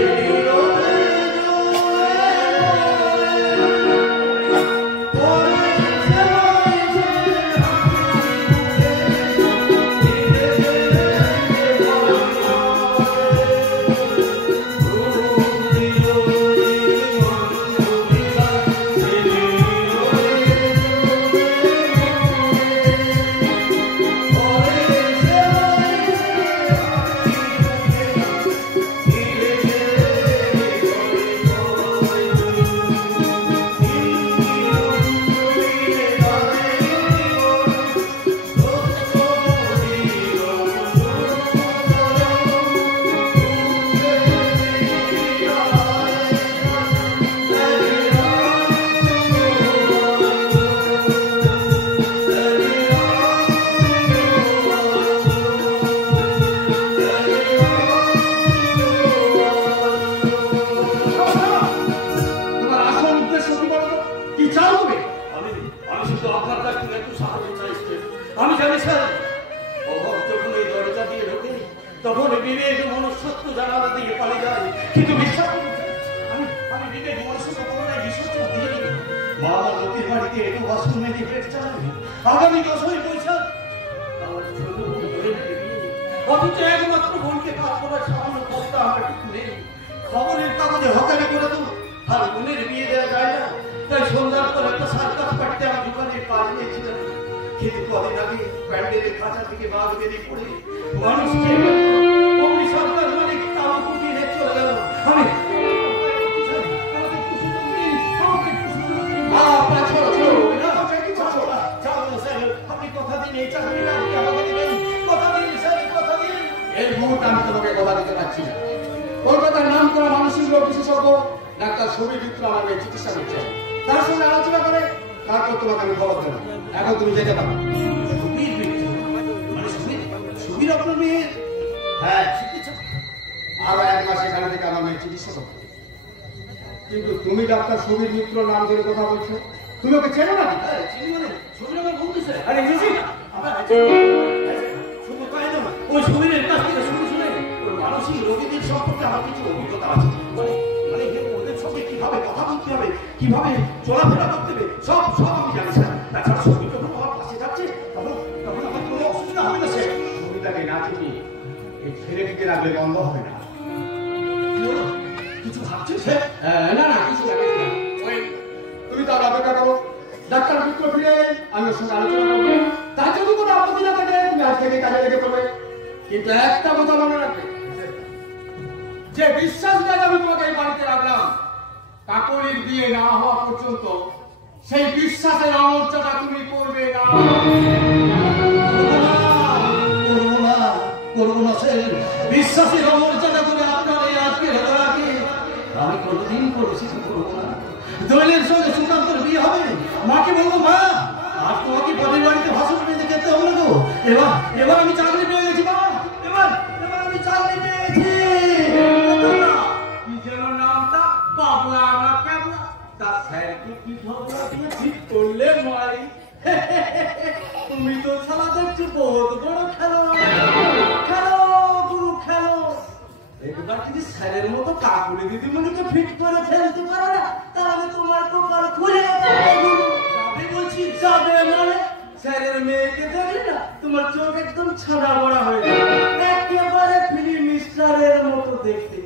বাড়িতে এত বছর মেয়েকে পেট চালাবে, আগামী 10ই বৈশাখ আমার ছোট বোন দোয়েলকে বিয়ে, অথচ একমাত্র বোনকে কাজ করার সামান্য কষ্ট আমার ঠিক নেই। খবরের কাগজে হকারি করে তো আর বোনের বিয়ে দেওয়া যায় না, তাই সন্ধ্যার পর একটা সার্কাস পাঠিয়ে আমি দোকানে কাজ নিয়েছিলাম। কিন্তু কদিন আগে প্যান্ডেলের খাঁচা থেকে বাঘ বেরিয়ে পড়ে মানুষ অমনি সরকার মালিক তাও কুটিয়ে নিয়ে চলে গেল। আমি আপনি কথা দিন এই চাকরিটা আপনি আমাকে দিবেন, কথা দিন স্যার, কথা দিন। এই মুহূর্তে আমি তোমাকে কথা দিতে পারছি না। কলকাতার নাম করা মানসিক রোগ বিশেষজ্ঞ ডাক্তার সুবীর মিত্র আমার মেয়ে চিকিৎসা করছেন, তার সঙ্গে আলোচনা করে তারপর তোমাকে আমি খবর দেবো। এখন তুমি যেতে পারো। সুবীর মিত্র মানে সুবীর আপনার মেয়ে? হ্যাঁ, চিকিৎসা আরো 1 মাস এখানে থেকে আমার মেয়ে চিকিৎসা করবে। কিন্তু তুমি ডাক্তার সুবীর মিত্র নাম ধরে কথা বলছো, তুমি ওকে চেনো না? চিনি মানে সুবীর আমার বন্ধু স্যার। আরে বুঝি আমার শুধু তাই নয়, ওই সুবীরের কাছ থেকে শুনে ওই মানসিক রোগীদের সম্পর্কে আমার কিছু অভিজ্ঞতা আছে। মানে ওদের সঙ্গে কিভাবে কথা বলতে হবে, কিভাবে চলাফেরা করতে হবে, সব আমি জানি স্যার। তাছাড়া সুবীর যখন আমার পাশে যাচ্ছে তখন আমার কোনো অসুবিধা হবে না স্যার। সুবিধাকে না চিনি এই ছেলেটিকে রাখলে বন্ধ হবে না। কিছু ভাবছেন স্যার? না না, কিছু না, কিছু না। ওই তুমি তার অপেক্ষা করো, ডাক্তার মিত্র ফিরে আমি ওর সঙ্গে আলোচনা করবো। তার যদি কোনো আপত্তি না থাকে তুমি আজ থেকে কাজে লেগে পড়বে। কিন্তু একটা কথা মনে রাখবে, যে বিশ্বাসটাকে আমি তোমাকে এই বাড়িতে রাখলাম, কাকলির বিয়ে না হওয়া পর্যন্ত সেই বিশ্বাসের অমর্যাদা তুমি করবে না। করবো না স্যার, বিশ্বাসের অমর্যাদা করে আপনার এই আজকের রাতে আমি কোনোদিন করেছি করবো না। দোয়েলের সঙ্গে সুকান্তর বিয়ে হবে, মাকে বলবো মা আর তোমাকে পরের বাড়িতে ভাষণ পেতে যেতে হবে না। এবার আমি চাকরি পেয়ে গেছি মা, এবার আমি চাকরি পেয়েছি। কি যেন নামটা? পাগলা না কেবলা? তার স্যারকে কি ঝগড়া দিয়ে ঠিক করলে মাই? তুমি তো সারা দেখছো বহুত বড় খেলোয়াড়। খেলো গুরু খেলো। একবার যদি স্যারের মতো কাকুলি দিদিমণিকে ফিট করে ফেলতে পারো না, তাহলে তোমার কপাল খুলে যাবে। বলছি যাবে মানে স্যারের মেয়েকে দেখলে না তোমার চোখ একদম ছানা বড়া হয়ে যাবে, একেবারে ফিল্ম স্টারের মতো দেখতে।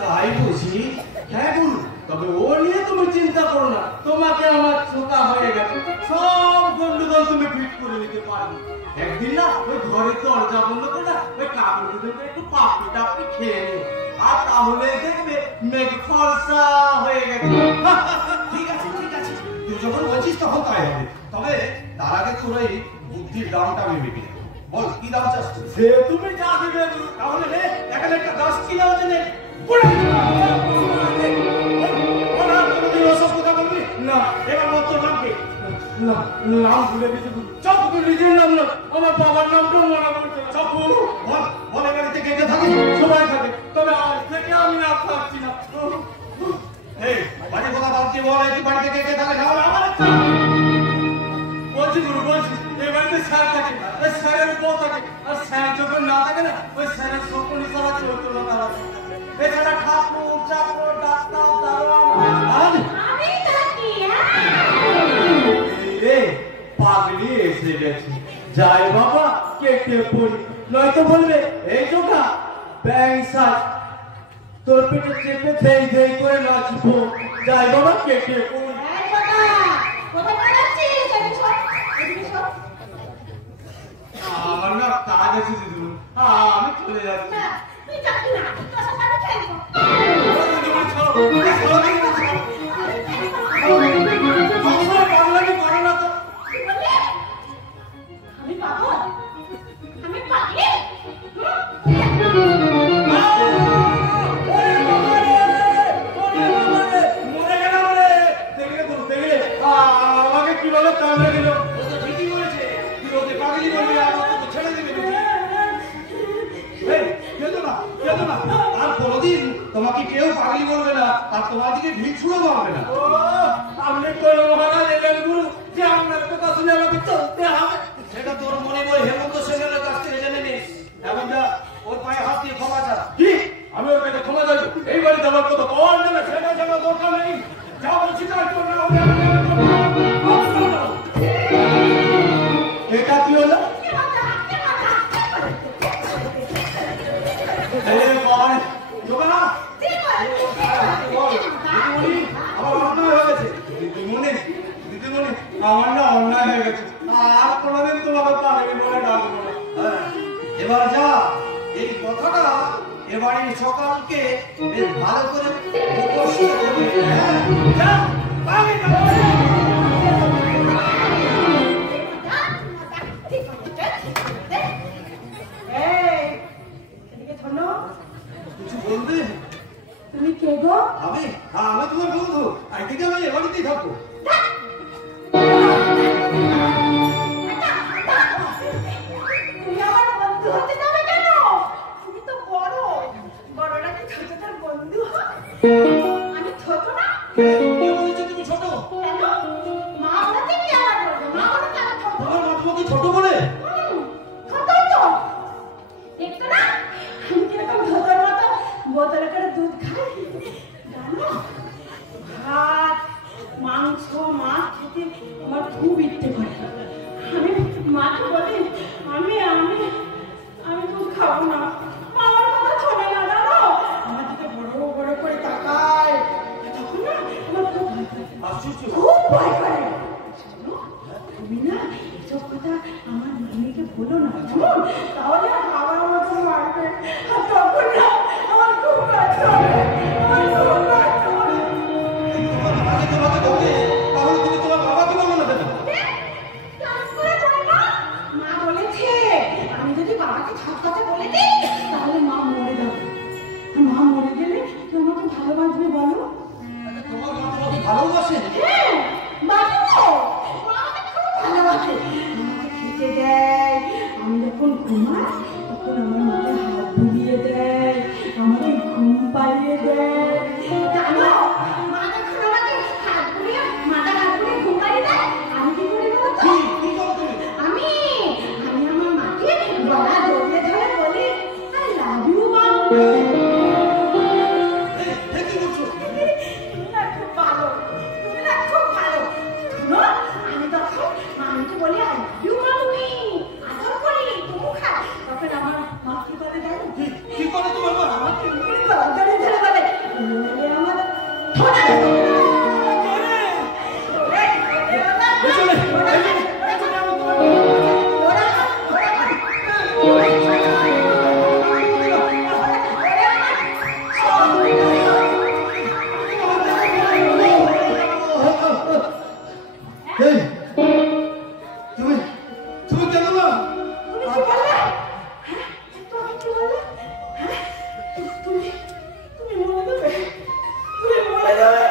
তাই বুঝি? হ্যাঁ গুরু, তবে ও নিয়ে তুমি চিন্তা করো না, তোমাকে আমার ছোটা হয়ে গেছে, সব গন্ডগোল তুমি ফিট করে নিতে পারবে। একদিন না ওই ঘরের দরজা বন্ধ করে না ওই কাপড় দুটো একটু পাপড়ি টাপড়ি খেয়ে নিও, আর তাহলে দেখবে মেঘ ফর্সা হয়ে গেছে। ঠিক আছে ঠিক আছে, তুই যখন বলছিস তখন তাই হবে। তবে তার আগে তোর এই বুদ্ধির দামটা আমি ভেবে নেব। বল কি দাম চাস তুই? সে তুমি যা দিবে গুরু। তাহলে রে এখানে একটা 10 কিলো ওজনের না এবার মত নামকে না, নাম ভুলে গেছি গুরু। চপ নিজের নাম না, আমার বাবার নামটাও মনে পড়ছে না। চপ বলে বাড়িতে কে কে থাকে? সবাই থাকে, তবে আজ থেকে আমি আর থাকছি না। এই বাড়ি কথা বাদ দিয়ে বল, এই বাড়িতে কে কে থাকে? তাহলে আমার একটা বলছি গুরু বলছি, এই বাড়িতে স্যার থাকে, ওই স্যারের বউ থাকে, আর স্যার যখন না থাকে না ওই স্যারের সকলি সারা চলতো না তারা। এছাড়া ঠাকুর চাকর ডাক্তার দারোয়ান আমি থাকি। রে পাগলি এসে গেছে। যাই বাবা কেটে পড়ি, নয়তো বলবে এই চোখা ব্যাং শাক তোর পেটে চেপে দেই দেই করে নাচবো। যাই বাবা কেটে পড়ি। আমার না কাজ আছে দিদু, আমি চলে যাচ্ছি। পাগলামি করো না তো। আমি পাগল? আমি পাগল? আমাকে কিভাবে কামড়ে দিল? ও তো ঠিকই বলেছে, তুই ওকে পাগলি বলবি আর ওকে তো ছেড়ে দিবি। এই কেঁদো না কেঁদো না, আর কোনোদিন তোমাকে কেউ পাগলি বলবে না, আর তোমার দিকে ভিড় ছুঁড়ে মারবে না। ও আপনি কোনো মহারাজ এলেন গুরু যে আপনার কথা শুনে আমাকে চলতে হবে। সেটা তোর মনে বই হেমন্ত সেনের কাছ থেকে জেনে নিস। এমন যা ওর পায়ে হাত দিয়ে ক্ষমা চা। কি আমি ওর কাছে ক্ষমা চাইবো? এই বাড়িতে আমার কথা পাওয়ার জন্য সেটা জানা দরকার নেই। যা বলছি আমার না অন্যায় হয়ে গেছে, আর কোনোদিন তোমাকে পাগলি বলে ডাকবো না। এবার যা, এই কথাটা এবারের সকালকে বেশ ভালো করে মুখস্থ করবি। যা, পাগলি পাগলি। কিছু বলবে? তুমি কে গো? আমি তোমার বন্ধু, একদিকে আমি এ বাড়িতেই থাকবো। তুমি আমার বন্ধু হতে যাবে কেন? তুমি তো বড়, বড়রা কি ছোটদের বন্ধু হয়? আমি ছোট না? কে বলেছে তুমি ছোট? কেন? মা বলেছে কি আবার বলবো? মা বলেছে আমি ছোট। তোমার মা তোমাকে ছোট বলে? ছোটই তো। দেখতো না? আমি কিরকম ধোতার মতো বোতলে করে দুধ খাই। জানো? ভাত, মাংস, মাছ খেতে আমার খুব ইচ্ছে করে। আমি মাকে বলি আমি দুধ খাবো না। মা আমার কথা শোনে না, জানো? আমার দিকে বড় বড় করে তাকায়। তখন না আমার খুব ভয় করে। আশ্চর্য। খুব ভয় করে। শোনো, তুমি না এসব কথা আমার মামিকে বলো না, কেমন? তাহলে আমার মতো মারবে। আর তখন না আমার খুব কষ্ট হবে, আমার খুব কষ্ট হবে। তোমার আগে তোমাকে বলতে, তাহলে তুমি তোমার বাবাকে বলো না কেন? মা বলেছে আমি যদি বাবাকে সব কথা বলে দিই তাহলে মা মরে যাবে। মা মরে গেলে কেউ আমাকে ভালোবাসবে বলো? তোমার মা তোমাকে ভালোবাসে? হ্যাঁ, বাবা তো মা আমাকে খুব ভালোবাসে। আমাকে খেতে দেয়, আমি যখন ঘুমাই তখন আমার মাথায় হাত বুলিয়ে দেয়, আমাকে ঘুম পাড়িয়ে দেয়। জানো, মা যখন আমাকে হাত বুলিয়ে ঘুম পাড়িয়ে দেয় আমি কি করি বলো তো? কি করো তুমি? আমি আমার মাকে গলা জড়িয়ে ধরে বলি আই লাভ ইউ মা। কি করছো? তুমি না খুব ভালো, তুমি না খুব ভালো। শোনো, আমি তখন মাকে বলি আই লাভ ইউ মা, তুমি আদর করি, তুমি খাও। তখন আমার মা কি করে জানো? কি করে তোমার মা? আমাকে এমনি গলা জড়িয়ে ধরে বলে ওরে আমার ধরে এই, তুমি কেন না? তুমি কি বললে? হ্যাঁ? তুমি কি বললে? হ্যাঁ? তুমি মরে যাবে। তুমি মরে যাবে।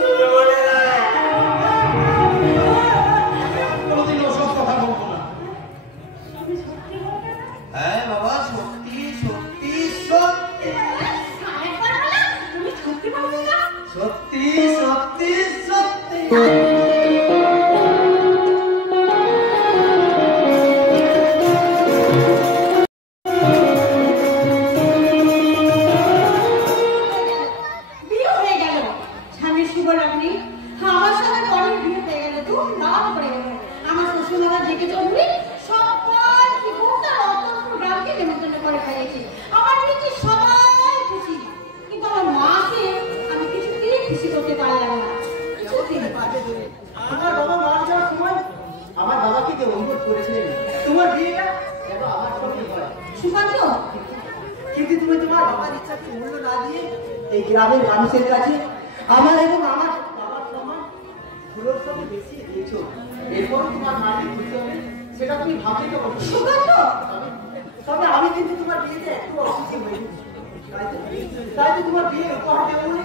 তুমি মরে যাবে। কোনোদিন ওসব কথা বলবো না। তুমি সত্যি বলবে না? হ্যাঁ বাবা, সত্যি সত্যি সত্যি আরেকবার বলো, তুমি সত্যি বলবে না? সত্যি সত্যি সত্যি। বিয়ে হয়ে গেল, স্বামীর শুভ লগ্নে আমার সাথে পরের বিয়ে হয়ে গেল, ধুমধাম করে গেল। আমার শ্বশুর মশাই ডেকে চলবি সবাই কি গোটা অন্তঃপুর গ্রামকে নেমন্তন্ন করে খাইয়েছে। আমার দেখি সবাই খুশি, কিন্তু আমার মাকে আমি কিছুতেই খুশি করতে পারলাম না। কিছুতেই। আমার বাবা মারা যাওয়ার সময় আমার বাবাকে যে অনুরোধ করেছিলেন তোমার বিয়েটা যেন আমার সঙ্গে হয়, সুকান্ত, কিন্তু তুমি তোমার বাবার ইচ্ছাকে মূল্য না দিয়ে এই গ্রামের মানুষের কাছে আমার এবং আমার বাবার সম্মান ভুলোর সঙ্গে বেশি দিয়েছো। এরপরও তোমার মাকে খুশি হবে সেটা তুমি ভাবলে তো কখনো। সুকান্ত, তবে আমি কিন্তু তোমার বিয়েতে একটু অসুখী হইনি। তাই তো তোমার বিয়ে উপহার দেবো বলে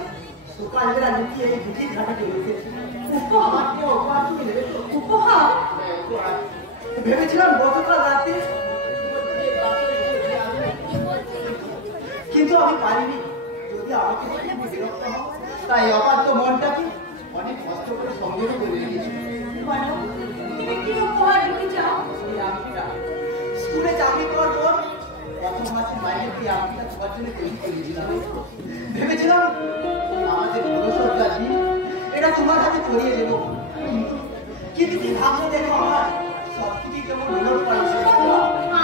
সকালবেলা লুকিয়ে এই দুটি ঘাটাকে বসেছি। আমার কে উপহার তুমি নেবে তো? উপহার? ভেবেছিলাম গতকাল রাতে কিন্তু আমি পারিনি। যদি আমাকে দেখে বিরক্ত হও, তাই অবাধ্য মনটাকে অনেক কষ্ট করে সংগ্রহ করে রেখেছি। বলো, তুমি কি উপহার দিতে চাও? এই আংটিটা স্কুলে চাকরি করার পর প্রথম মাসের বাইরে দিয়ে আংটিটা তোমার জন্য তৈরি করে দিয়েছিলাম। ভেবেছিলাম আমাদের পুরুষরা দিন এটা তোমার হাতে পরিয়ে দেবো, কিন্তু কি ভাবছো দেখো আমার সবকিছু কেমন উলট পাল্টে।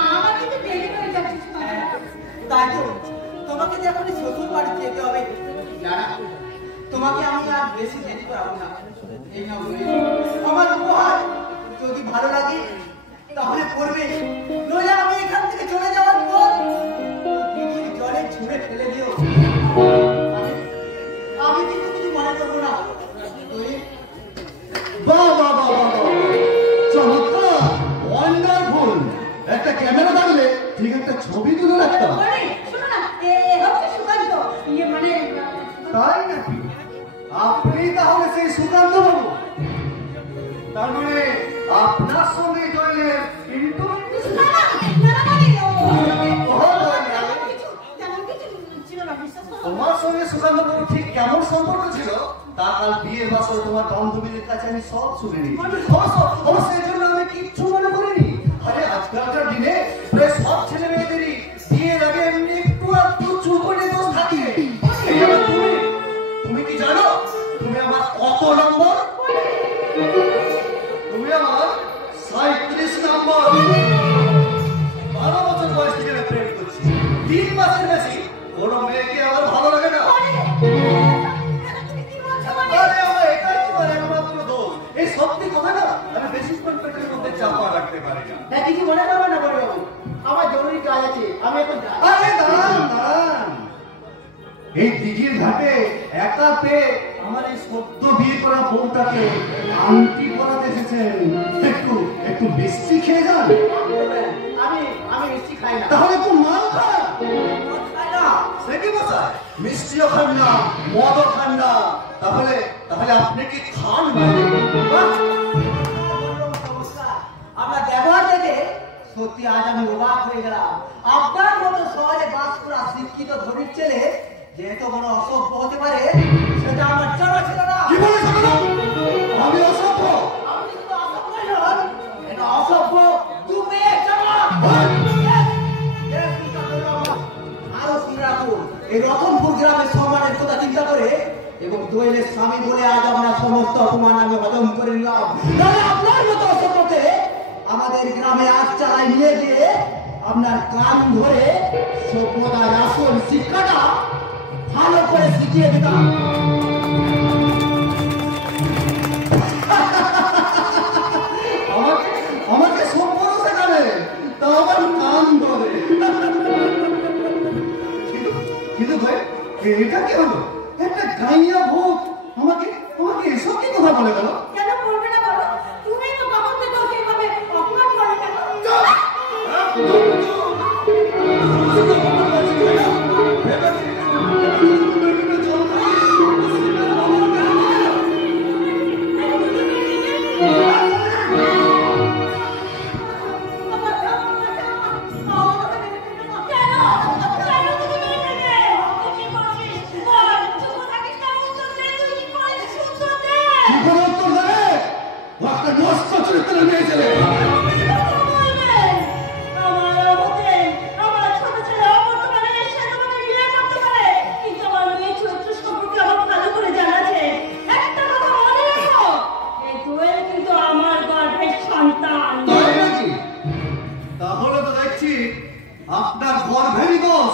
আমার কিন্তু দেরি হয়ে যাচ্ছে সুকান্ত। তাই তো তোমাকে যে এখন শ্বশুর বাড়ি যেতে হবে জানা, তোমাকে আমি আর বেশি দেরি করাবো না। এই নাও যদি ভালো লাগে তাহলে করবে, নইলে আমি এখান থেকে চলে যাওয়ার পর দিদির জলে ছুঁড়ে ফেলে দিও। আমি কিন্তু কিছু মনে করবো না। বাহ বাহ বাহ বাহ, চমৎকার, ওয়ান্ডারফুল। একটা ক্যামেরা থাকলে ঠিক একটা ছবি তুলে রাখতাম। শোনো না, হচ্ছে সুকান্ত, মানে তাই নাকি? আপনি তাহলে সেই সুকান্ত বাবু? তার মানে আপনার সঙ্গে জয়ের তোমার সঙ্গে সুকান্ত বাবু ঠিক কেমন সম্পর্ক ছিল তা কাল বিয়ের বাসর তোমার বান্ধবীদের কাছে আমি সব শুনে নিয়েছি। অবশ্যই জন্য আমি কিচ্ছু মনে করিনি। আরে আজকালকার দিনে প্রায় সব ছেলে মেয়েদেরই বিয়ের আগে এমনি একটু চুপড়ে দোষ থাকে। তুমি কি জানো তুমি আমার কত নম্বর? তুমি আমার 37 নম্বর। 12 বছর বয়স থেকে আমি প্রেম করছি। 3 মাসের বেশি কোনো মেয়েকে আমার ভালো লাগে না। আরে আমার এটাই তোমার একমাত্র দোষ। এই সত্যি কথা না আমি বেশিক্ষণ পেটের মধ্যে চাপা রাখতে পারি না। না কিছু মনে করবে না বড় বাবু, আমার জরুরি কাজ আছে, আমি এখন যাই। আরে দাঁড়ান দাঁড়ান, এই দিঘির ঘাটে একা পেয়ে আমার এই সদ্য বিয়ে করা বউটাকে আংটি পরাতে এসেছেন। একটু একটু মিষ্টি খেয়ে যান। আমি মিষ্টি খাই না। তাহলে একটু মাল খান। খাই না। সে কি মশাই, মিষ্টিও খান না, মদও খান না, তাহলে তাহলে আপনি কি খান না? আপনার ব্যবহার দেখে সত্যি আজ আমি অবাক হয়ে গেলাম। আপনার মতো সহজে বাস করা শিক্ষিত ধনীর ছেলে যে এত বড় অসভ্য হতে পারে সেটা আমার জানা ছিল না। কি বলেছেন? আমি অসভ্য? আপনি শুধু অসভ্য নন, এটা অসভ্য তুমি আরো শুনে রাখুন, এই রতনপুর গ্রামের সম্মানের কথা চিন্তা করে এবং দোয়েলের স্বামী বলে আজ আপনার সমস্ত অপমান আমি হজম করে নিলাম। তাহলে আপনার মতো অসভ্যকে আমাদের গ্রামে আজ চালায় নিয়ে গিয়ে আপনার কান ধরে সভ্যতার আসল শিক্ষাটা ভালো করে শিখিয়ে দিতাম। আমাকে সম্পূর্ণ শেখাবে, তা আমার কান ধরে। কিন্তু ভাই এটা কি হলো? একটা গাইয়া ভূত আমাকে আমাকে এসব কি কথা বলে গেল? কেন করবে না বলো? তুমি তো তখন থেকে ওকে এভাবে অপমান করে কেন? তাহলে তো দেখছি আপনার গর্ভেরই দোষ।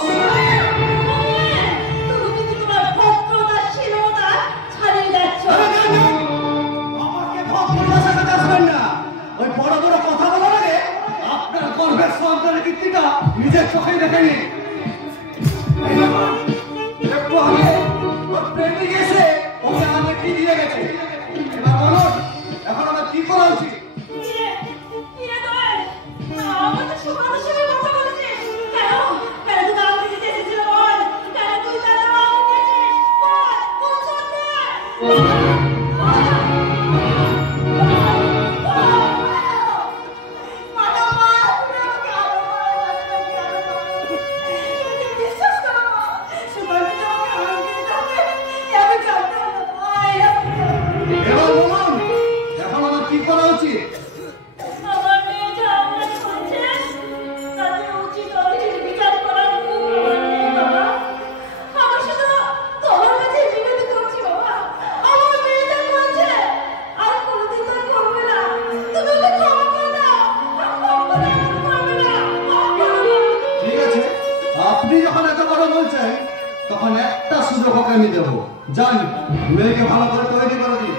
আমাকে ভক্তরা সাথে আসবেন না। ওই বড় বড় কথা বলার আগে আপনার গর্ভের সন্তানের কীর্তিটা নিজের চোখেই দেখে নিন। একটু আগে ওর প্রেমিক এসে ওকে আমাকে কি দিয়ে গেছে। এবার বলুন এখন আমার কি করা উচিত? এবার বলুন এখন আমার কি করা উচিত? আমার মেয়ে যা অন্যায় করেছে তাতে উচিত অনুচিত বিচার করার মুখ আমার নেই বাবা। আমি শুধু তোমার কাছে বিনতি করছি বাবা, আমার মেয়ে যা করেছে আর কোনোদিন তা করবে না। তুমি ওকে ক্ষমা করে দাও, আর কখনো এমন করবে না, মাফ করে দাও। ঠিক আছে, আপনি যখন এত বড় বলছেন তখন একটা সুযোগ ওকে আমি দেবো। যান মেয়েকে ভালো করে তৈরি করে দিন।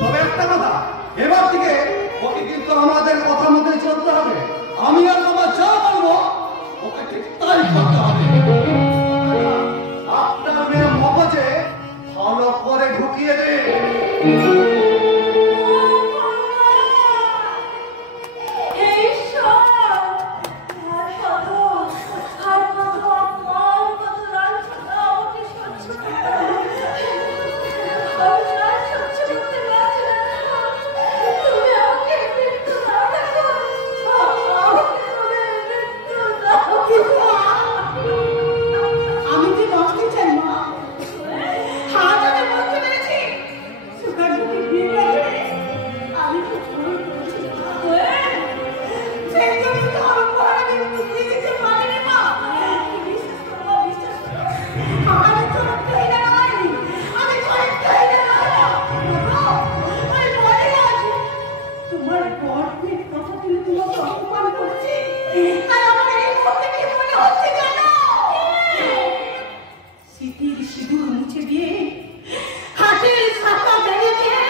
তবে একটা কথা, এবার থেকে ওকে কিন্তু আমাদের কথা মতো চলতে হবে। আমি আর তোমার যা বলবো ওকে ঠিক তাই করতে হবে। আপনার মেয়ে মগজে ভালো করে ঢুকিয়ে দে। আমি কি বাঁচতে চাই মা? হাত আমি বলতে পেরেছি সুগার যদি বিয়ে করে আমি তো ভুল করেছি সেই জন্য তো আমার পড়াকে বুঝিয়ে দিতে পারিনি মা। বিশ্বাস করো, বিশ্বাস করো, আমি চরিত্রহীন নই, আমি চরিত্রহীন নই। আমি বলে আছি তোমার গর্বের কথা তুলে তোমাকে অপমান করেছি, তাই আমার এই মুহূর্তে কি মনে হচ্ছে জানো? স্মৃতির সিঁদুর মুছে দিয়ে হাতের ছাতা ভেঙে দিয়ে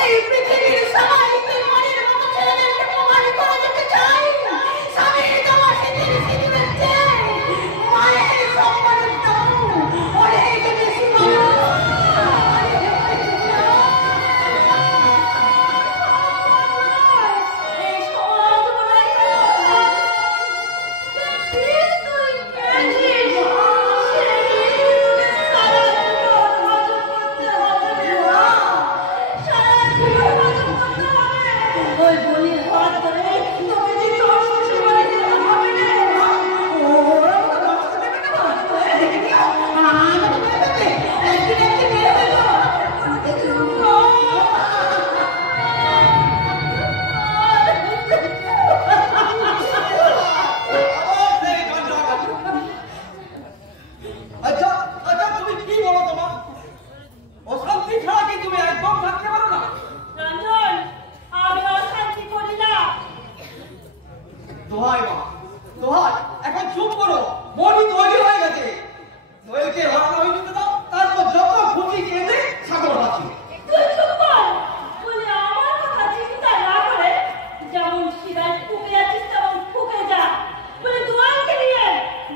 এই পৃথিবীর সবাইকে মনের মতো ছেলেদেরকে প্রমাণ করে দিতে চাই স্বামীর দেওয়া স্মৃতির সিঁদুরের চেয়ে মায়ের সম্মানের দাম অনেক বেশি বড়। এই সমাজ বলে আচ্ছা আচ্ছা, তুমি কি বলো? তোমার অশান্তি ছাড়া কি তুমি একদম থাকতে পারো না? রঞ্জন, আমি অশান্তি করি না। দোহাই মা, দোহাই, এখন চুপ করো। মনি তৈরি হয়ে গেছে, দোয়েলকে হারানো হয়ে যেতে দাও, তারপর যত খুশি কেঁদে সাগর বাঁচি। তুই চুপ কর। বলে আমার কথা চিন্তা না করে যেমন শিরায় ফুকে যাচ্ছিস তেমন ফুকে যা। বলে দোয়ালকে নিয়ে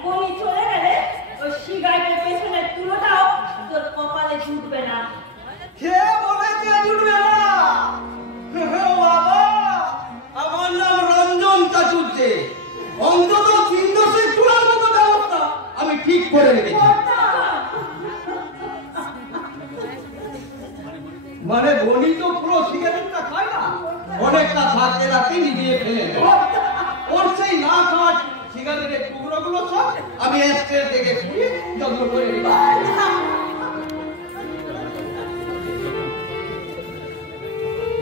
বমি চলে গেলে ওই শিগাইটের পেছনে তুলোটাও তোর কপালে জুটবে না। কে বলেছে জুটবে না? ও বাবা, আমার নাম রঞ্জন চাচুর্যে। অন্তত 3 দশের চূড়ার মতো ব্যবস্থা আমি ঠিক করে রেখেছি। মানে বনি তো পুরো সিগারেটটা খায় না, অনেকটা থাকে রাতে নিভিয়ে ফেলে দেয়। ওর সেই না খাওয়া সিগারেটের টুকরোগুলো সব আমি এস্টের থেকে খুঁড়ে যত্ন করে রেখেছি।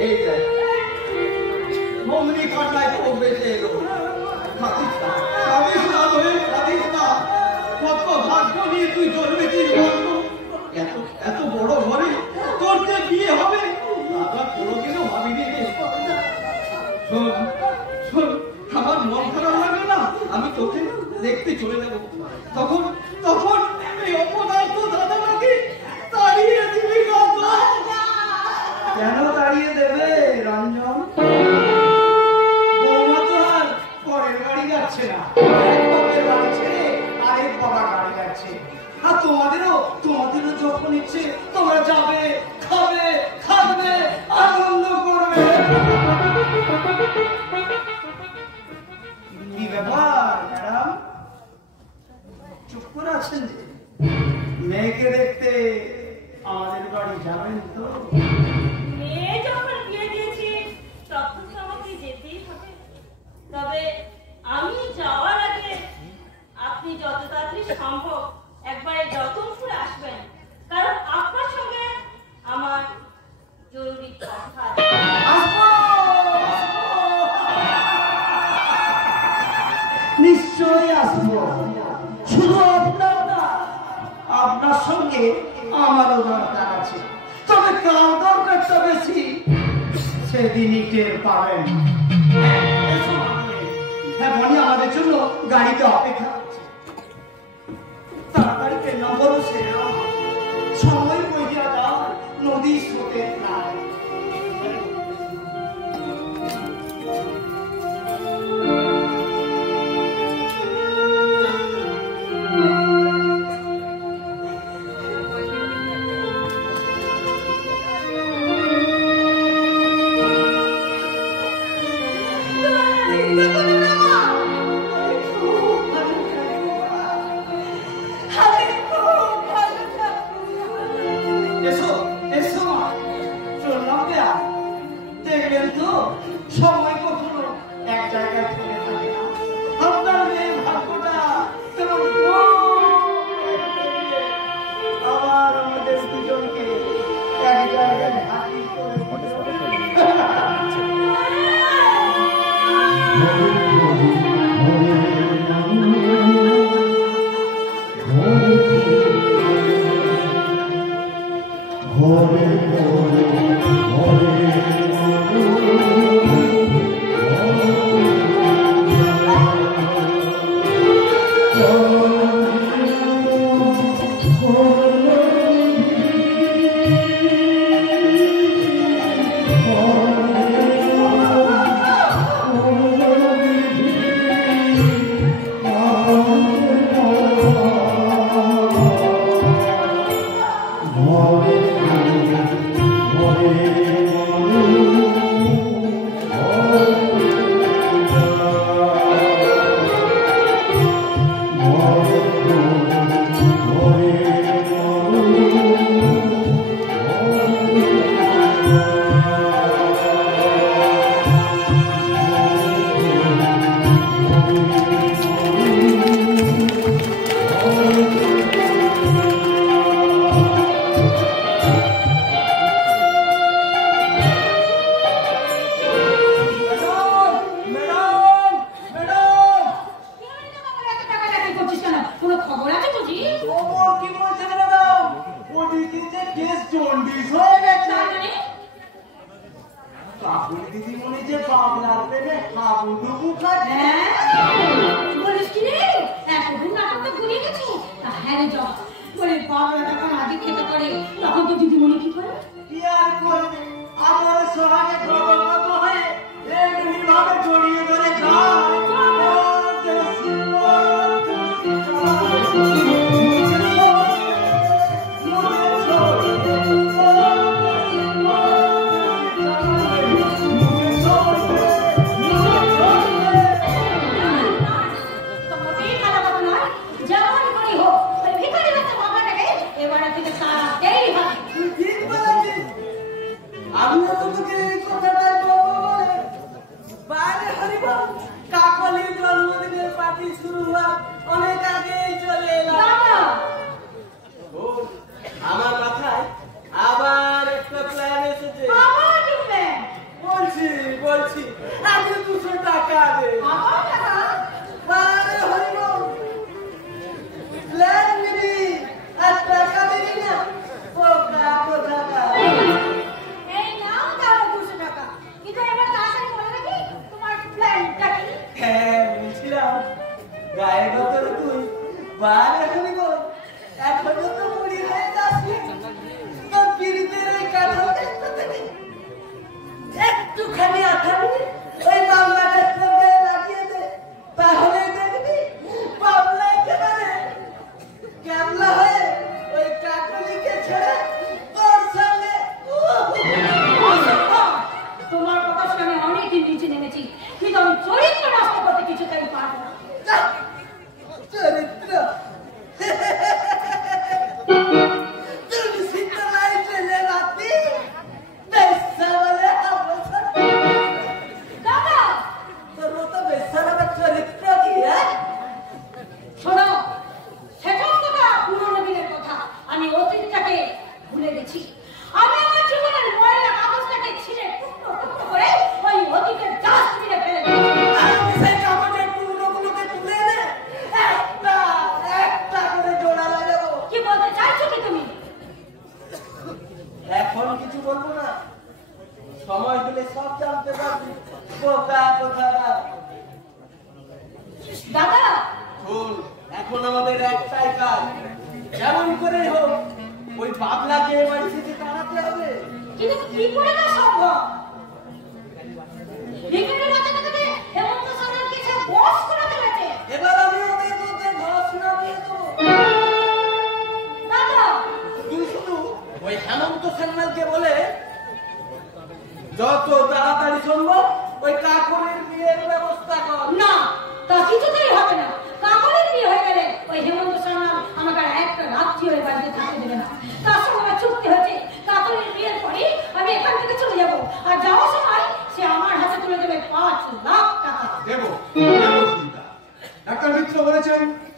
এই দেখ, মমনি কাটায় খুব বেঁচে এলো। খাতিস না, খাতিস না দোয়েল, খাতিস না। কত ভাগ্য নিয়ে তুই জন্মেছিস বন্ধু। এত বড় ঘরে তোর যে বিয়ে হবে আমরা কোনোদিনও ভাবিনি রে। শোন শোন, আমার মন খারাপ লাগবে না, আমি তোকে দেখতে চলে যাবো। তখন তখন এই অপদার্থ দাদাটাকে তাড়িয়ে দিবি না তো? কেন তাড়িয়ে দেবে রঞ্জন? বৌমা তো আর পরের বাড়ি যাচ্ছে না, এক বাপের বাড়ি ছেড়ে আরেক বাবার বাড়ি যাচ্ছে। আর তোমাদেরও যখন ইচ্ছে তোমরা যাবে, খাবে, থাকবে, আনন্দ করবে। কি ব্যাপার ম্যাডাম, চুপ করে আছেন যে? মেয়েকে দেখতে আমাদের বাড়ি যাবেন তো? মেয়ে যখন বিয়ে দিয়েছি তখন তো আমাকে যেতেই হবে। তবে আমি যাওয়ার আগে আপনি যত তাড়াতাড়ি সম্ভব একবার এই রতনপুরে আসবেন, কারণ আপনার সঙ্গে আমার জরুরি কথা আছে। নিশ্চয়ই আসবো, শুধু আপনার না, আপনার সঙ্গে আমারও দরকার আছে। তবে কার দরকারটা বেশি সেদিনই টের পাবেন। হ্যাঁ বনি, আমাদের জন্য গাড়িতে অপেক্ষা করছে। তাড়াতাড়ি ট্রেন নম্বরও সেরে নাও, সময় বইয়া যায়, নদী স্রোতের নাই। আমাদের দুজনকে এক জায়গায় হাজির করে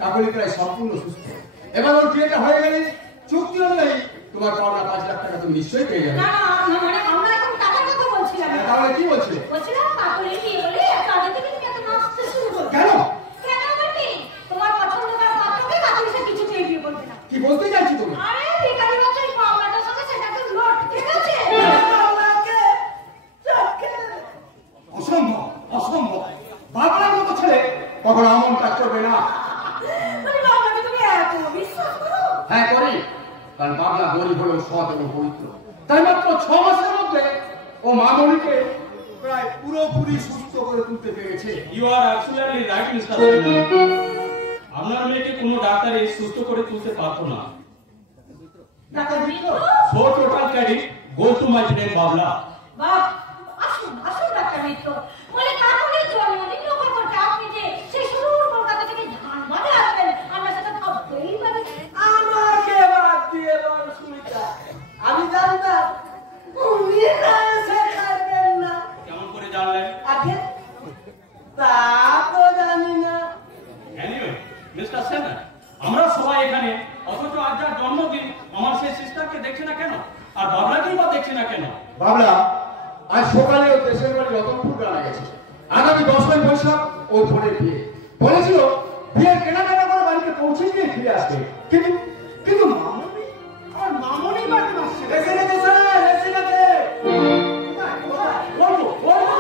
কাকলি প্রায় সম্পূর্ণ সুস্থ। এবার ওর বিয়েটা হয়ে গেলে চুক্তি অনুযায়ী তোমার পাওনা 5 লাখ টাকা তুমি নিশ্চয়ই পেয়ে যাবে। না না মানে আমরা এখন টাকার কথা বলছিলাম না। তাহলে কি বলছিলে? বলছিলাম কাকুলি কি বলে এত আগে থেকে তুমি এত নাচতে শুরু করো কেন? কেন আবার কি? তোমার পছন্দটা পাত্রকে কাকুলি সে কিছু চেয়ে দিয়ে বলতে না। কি বলতে চাইছি তুমি? আরে ভিখারি বাচ্চাই পাওনাটার সাথে সেটাকে লট ঠিক আছে? আমাকে চোখে অসম্ভব, অসম্ভব। বাবলার মতো ছেলে কখনো এমন কাজ করবে না। তুমি বাবাকে তুমি এত বিশ্বাস করো? হ্যাঁ করি, কারণ বাবলা গরিব হলেও সৎ এবং পবিত্র। তাই মাত্র 6 মাসের মধ্যে ও মামনিকে প্রায় পুরোপুরি সুস্থ করে তুলতে পেরেছে। You are absolutely right, Mr. আপনার মেয়েকে কোনো ডাক্তারই সুস্থ করে তুলতে পারতো না। ডাক্তার বৃদ্ধ? So total credit goes to my friend Babla. বাহ, আসুন আসুন ডাক্তার মিত্র। বলে কাকুলির জন্মদিন লক্ষ্য করতে আপনি যে সেই সুদূর কলকাতা থেকে ধানবাদে আসবেন আমরা সেটা ভাবতেই পারি। আমাকে বাদ দিয়ে বল সুমিতা, আমি জানতাম উনি না এসে খাবেন না। কেমন করে জানলেন? আগে তা তো জানি না। Anyway, Mr. Senator, আমরা সবাই এখানে, অথচ আজ যার জন্মদিন আমার সেই সিস্টারকে দেখছি না কেন? আর বাবলাকেই বা দেখছি না কেন? বাবলা আজ সকালে ও দেশের বাড়ি রতনপুর গ্রামে গেছে। আগামী 10ই বৈশাখ ও বোনের বিয়ে। বলেছিল বিয়ের কেনাকাটা করে বাড়িতে পৌঁছে দিয়ে ফিরে আসবে। কিন্তু কিন্তু মামনি আর মামনি বাড়ি আসছে। এসে গেছে স্যার, এসে গেছে। বলবো বলবো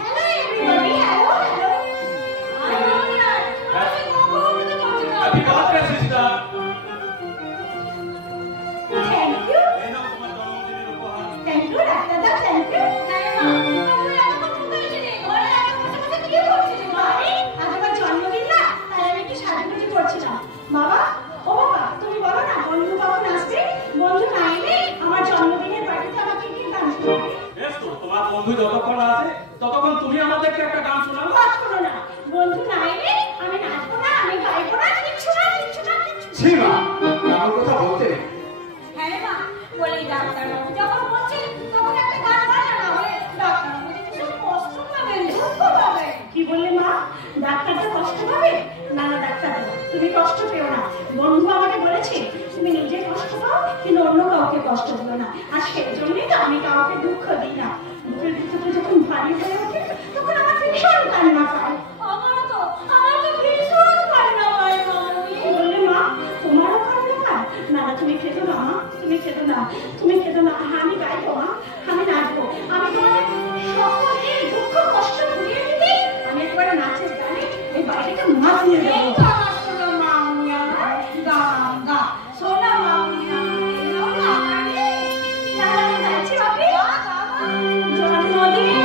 হ্যালো এভরিবডি, হ্যালো হ্যালো। আমি কখন থেকে বলছি না। Happy birthday, sister! Thank you. এই নাও তোমার জন্মদিনের উপহার। থ্যাংক ইউ ডাক্তার দা, থ্যাংক ইউ। হ্যাঁ মা, তুমি এত কথা বলছি রে। ঘরে এত কথা বলতে কি করছিস মা? আজ আমার জন্মদিন না, তাই আমি একটু সাজুগুজি করছিলাম। বাবা, ও বাবা, তুমি বলো না বন্ধু কখন আসবে? বন্ধু না এলে আমার জন্মদিনের পার্টিতে আমাকে কি গান শোনাবে? বেশ তো, তোমার বন্ধু যতক্ষণ আছে ততক্ষণ তুমি আমাদেরকে একটা গান শোনাও। বাদ করো না। বন্ধু না এলে আমি নাচবো না, আমি গাইবো না, কিচ্ছু না, কিচ্ছু না, কিচ্ছু না। ছি মা, আমার কথা বলতে নেই। হ্যাঁ মা, বলি ডাক্তারবাবু যখন বলছেন তখন একটা গান বাজা না হলে ডাক্তারবাবু যে ভীষণ কষ্ট পাবেন, দুঃখ পাবেন। কি বললে মা? ডাক্তারটা কষ্ট পাবে? না না ডাক্তারবাবু, তুমি কষ্ট পেও না। বন্ধু আমাকে বলেছে তুমি নিজে কষ্ট পাও কিন্তু অন্য কাউকে কষ্ট দিও না। আর সেই জন্যই তো আমি কাউকে দুঃখ দিই না। বুকের ভিতরে যখন ভারী হয়ে ওঠে তখন আমার ভীষণ কান্না পায়। আমার তো ভীষণ কান্না পায় মামনি। কি বললে মা? তোমারও কান্না পায়? না না তুমি খেতো না মা, তুমি খেতো না, তুমি খেতো না। আমি গাইবো মা, আমি নাচবো, আমি তোমাদের সকলের দুঃখ কষ্ট ভুলিয়ে দিতে আমি একবারে নাচের গানে এই বাড়িটাকে মাতিয়ে দেবো। শোনো মামনি আমার গান গা, শোনো মামনি আমার তাহলে গাইছি বাপি জন্মদিন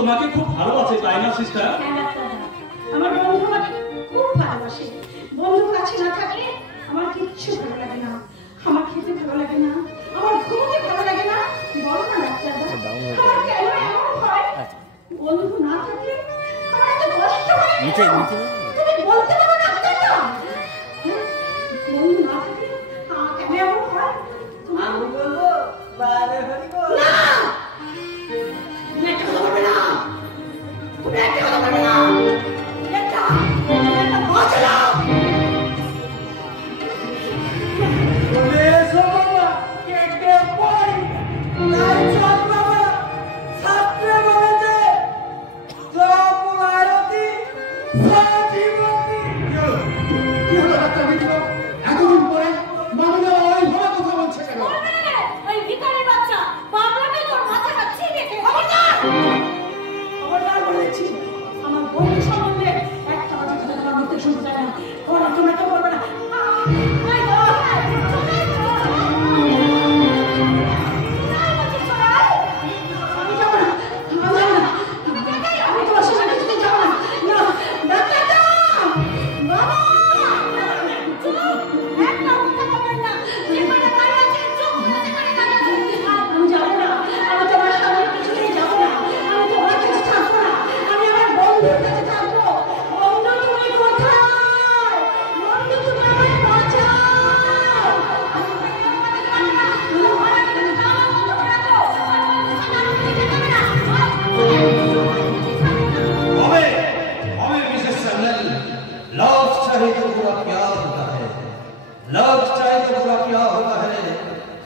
তোমাকে খুব ভালোবাসে তাই না সিস্টার? হ্যাঁ ডাক্তার, আমার বন্ধু আমাকে খুব ভালোবাসে। বন্ধু কাছে না থাকলে আমার কিচ্ছু ভালো লাগে না। বন্ধু না থাকলে আমার এত কষ্ট হয় তুমি বলতে পারো না বন্ধু না থাকলে কেন এমন হয় আমি বলবো বারে হরি বল না এটা হবে না তুমি এটা হবে না এটা বাঁচলা বলে বাবা কেটে পড় নাই চল বাবা ছাত্র বলেছে জব আরতি সাজিবতি কি হলো ডাক্তার মিত্র? এতদিন পরে মামলা ওই ভাবে কথা বলছে কেন? ওই ভিখারি বাচ্চা বাবলাকে তোর মাথাটা ছিঁড়ে খবরদার খবরদার বলেছি আমার বন্ধু সম্বন্ধে একটা কথা তুমি তোমার মুখে শুনতে চাই না ওরা তোমরা তো বলবে না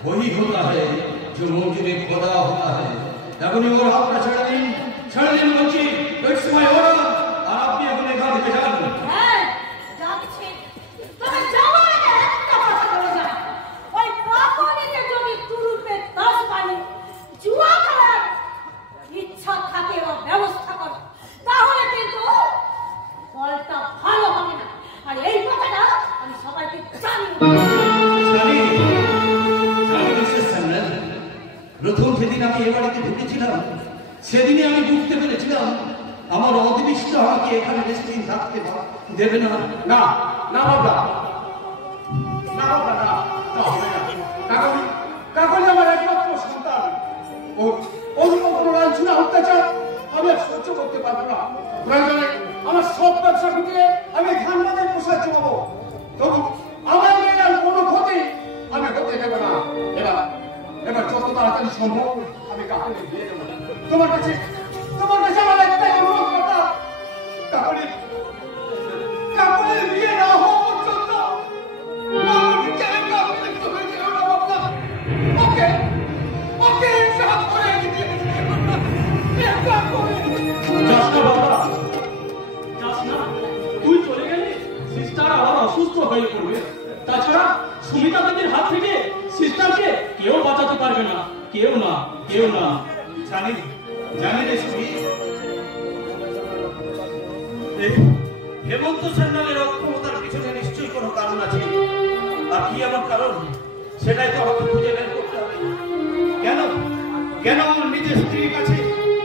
वही होता है जो मौजूद खुदा होता है। लगनी और आपका छड़ दिन बच्ची इट्स माय ऑर्डर और आप भी अपने घर के जान হ্যাঁ যাচ্ছি তবে যাওয়ার আগে একটা কথা বলে যা ওই প্রকৃতিতে যদি তুরুপে 10 পানি জুয়া খেলার ইচ্ছা থাকে ও ব্যবস্থা কর তাহলে কিন্তু ফলটা ভালো হবে না আর এই কথাটা আমি সবাইকে জানি প্রথম যেদিন আমি এ বাড়িতে ঢুকেছিলাম সেদিনই আমি বুঝতে পেরেছিলাম আমার অদৃষ্ট আমাকে এখানে বেশি দিন থাকতে দেবে না। না না বাবা না বাবা না কাকলি আমার একমাত্র সন্তান ওর কোনো লাঞ্ছনা অত্যাচার আমি আর সহ্য করতে পারবো না। প্রয়োজনে আমার সব ব্যবসা ঢুকিয়ে আমি ধানবাদের প্রসাদ জমাবো, তবু আমার মেয়ের কোনো ক্ষতি আমি হতে দেবো না। এবার যত তাড়াতাড়ি সম্ভব আমি কাকলি দিয়ে দেবো। তোমার কাছে আমার একটাই অনুরোধ কথা, কাকলির বিয়ে না হওয়া পর্যন্ত আমাকে ছেড়ে কাকলি তুমি যেও না বাবা। ওকে সাফ করে দিতে তুই চলে গেলি সিস্টার আবার অসুস্থ হয়ে পড়বে। তাছাড়া সুমিতা দিদির হাত থেকে সিস্টারকে কেউ বাঁচাতে পারবে না, কেউ না। জানি রে সুমি, হেমন্ত সান্যালের অক্ষমতার পিছনে নিশ্চয়ই কোনো কারণ আছে। আর কি আমার কারণ সেটাই তো আমাকে খুঁজে বের করতে হবে। কেন ওর নিজের স্ত্রীর কাছে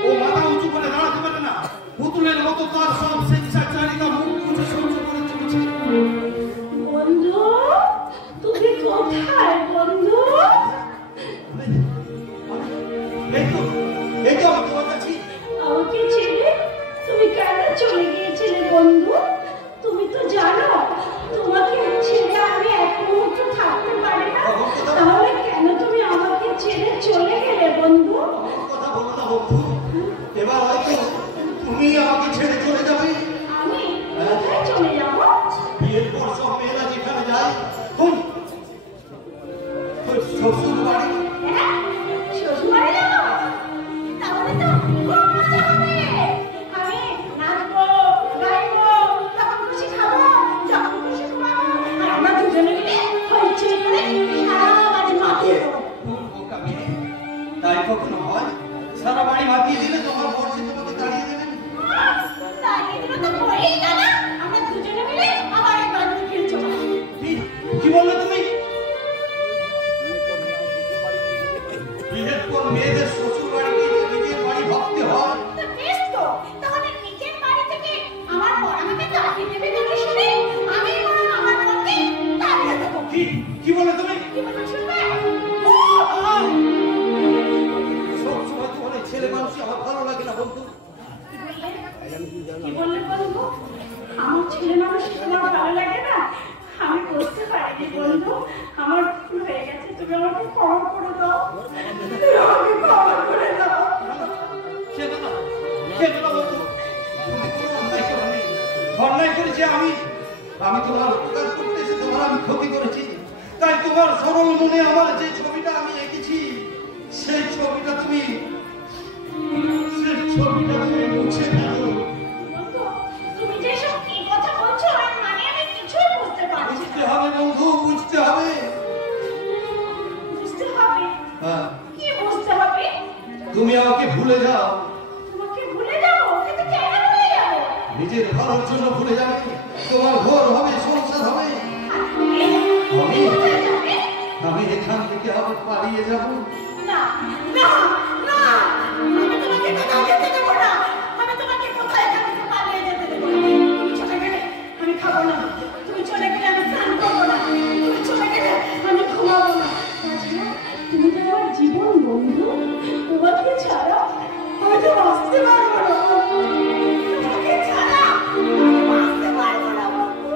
ও মাথা উঁচু করে দাঁড়াতে পারে না? পুতুলের মতো তার সব স্বেচ্ছাচারিতা মুখ মুছে সহ্য করে চলেছে। বন্ধু তুমি কোথায় বন্ধু? এই তো আমি তোমার কাছে। আমাকে ছেড়ে তুমি কেন চলে গিয়েছিলে বন্ধু? তুমি তো জানো তোমাকে ছেড়ে আমি এক মুহূর্ত থাকতে পারি না, তাহলে কেন তুমি আমাকে ছেড়ে চলে গেলে বন্ধু? কথা বলো না বন্ধু, এবার হয়তো তুমি আমাকে ছেড়ে চলে যাবে। আমি কোথায় চলে যাব? বিয়ের পর সব মেয়েরা যেখানে যায় শ্বশুর বাড়ি। হ্যাঁ, শ্বশুর বাড়ি যাবো? তাহলে তো খুব মজা হবে। আমি নাচবো, গাইবো, যখন খুশি খাবো, যখন খুশি ঘুমাবো, আর আমরা দুজনে মিলে হইচই করে সারা বাড়ি মাতিয়ে দেবো। তাই কখনো হয়? সারা বাড়ি মাতিয়ে দিলে তোমার বর যে তোমাকে তাড়িয়ে দেবেন। তাড়িয়ে দিলে তো বলেই না, আমরা দুজনে মিলে আবার এক বাড়িতে ফিরে চলে আসবো। কি বললে তুমি? বিয়ের পর মেয়েদের শ্বশুর বাড়িকে নিজের বাড়ি ভাবতে হয়। তো বেশ তো, তাহলে নিজের বাড়ি থেকে আমার বর আমাকে তাড়িয়ে দেবে দেখে শুনে আমি বরং আমার বরকে তাড়িয়ে দেবো। কি বলে তুমি? কি বলছো শুনবে? সব সময় তোমার ছেলে মানুষ আমার ভালো লাগে না বন্ধু। কি বললে বন্ধু? আমার ছেলে মানুষ তোমার ভালো লাগে না? আমি বুঝতে পারিনি বন্ধু, আমার ভুল হয়ে গেছে, তুমি আমাকে ক্ষমা করে দাও, তুমি আমাকে ক্ষমা করে দাও। সে কথা বন্ধু, অন্যায় করেছি আমি তোমার উপকার করতে এসে তোমার আমি ক্ষতি করেছি, তাই তোমার সরল মনে আমার যে ছবিটা আমি এঁকেছি সেই ছবিটা তুমি মুছে ফেলো। বন্ধু, তুমি যে সব কি কথা বলছো মানে আমি কিছুই বুঝতে পারছি বুঝতে না। হবে বন্ধু, বুঝতে হবে। বুঝতে হবে? হ্যাঁ, কি বুঝতে হবে? তুমি আমাকে ভুলে যাও। তোমাকে ভুলে যাবো? কিন্তু কেন ভুলে যাবো? নিজের ভালোর জন্য ভুলে যাবে, তোমার ঘর হবে, সংসার হবে। তুমি কোথায় যাবে? আমি এখান থেকে আবার পালিয়ে যাব। না না না, আমি তোমাকে কোথাও যেতে দেবো না, আমি তোমাকে কোথায় এখান থেকে পালিয়ে যেতে দেবো না। তুমি চলে গেলে আমি খাবো না, তুমি চলে গেলে আমি স্নান করবো না, তুমি চলে গেলে আমি ঘুমাবো না। তাছাড়া তুমি তো আমার জীবন বন্ধু, তোমাকে ছাড়া আমি তো বাঁচতে পারবো না। তোমাকে ছাড়া আমি বাঁচতে পারবো না বন্ধু,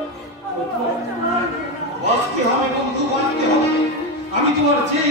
আমি বাঁচতে পারবো না। বাঁচতে হবে বন্ধু, বাঁচতে হবে। আমি তোমার যে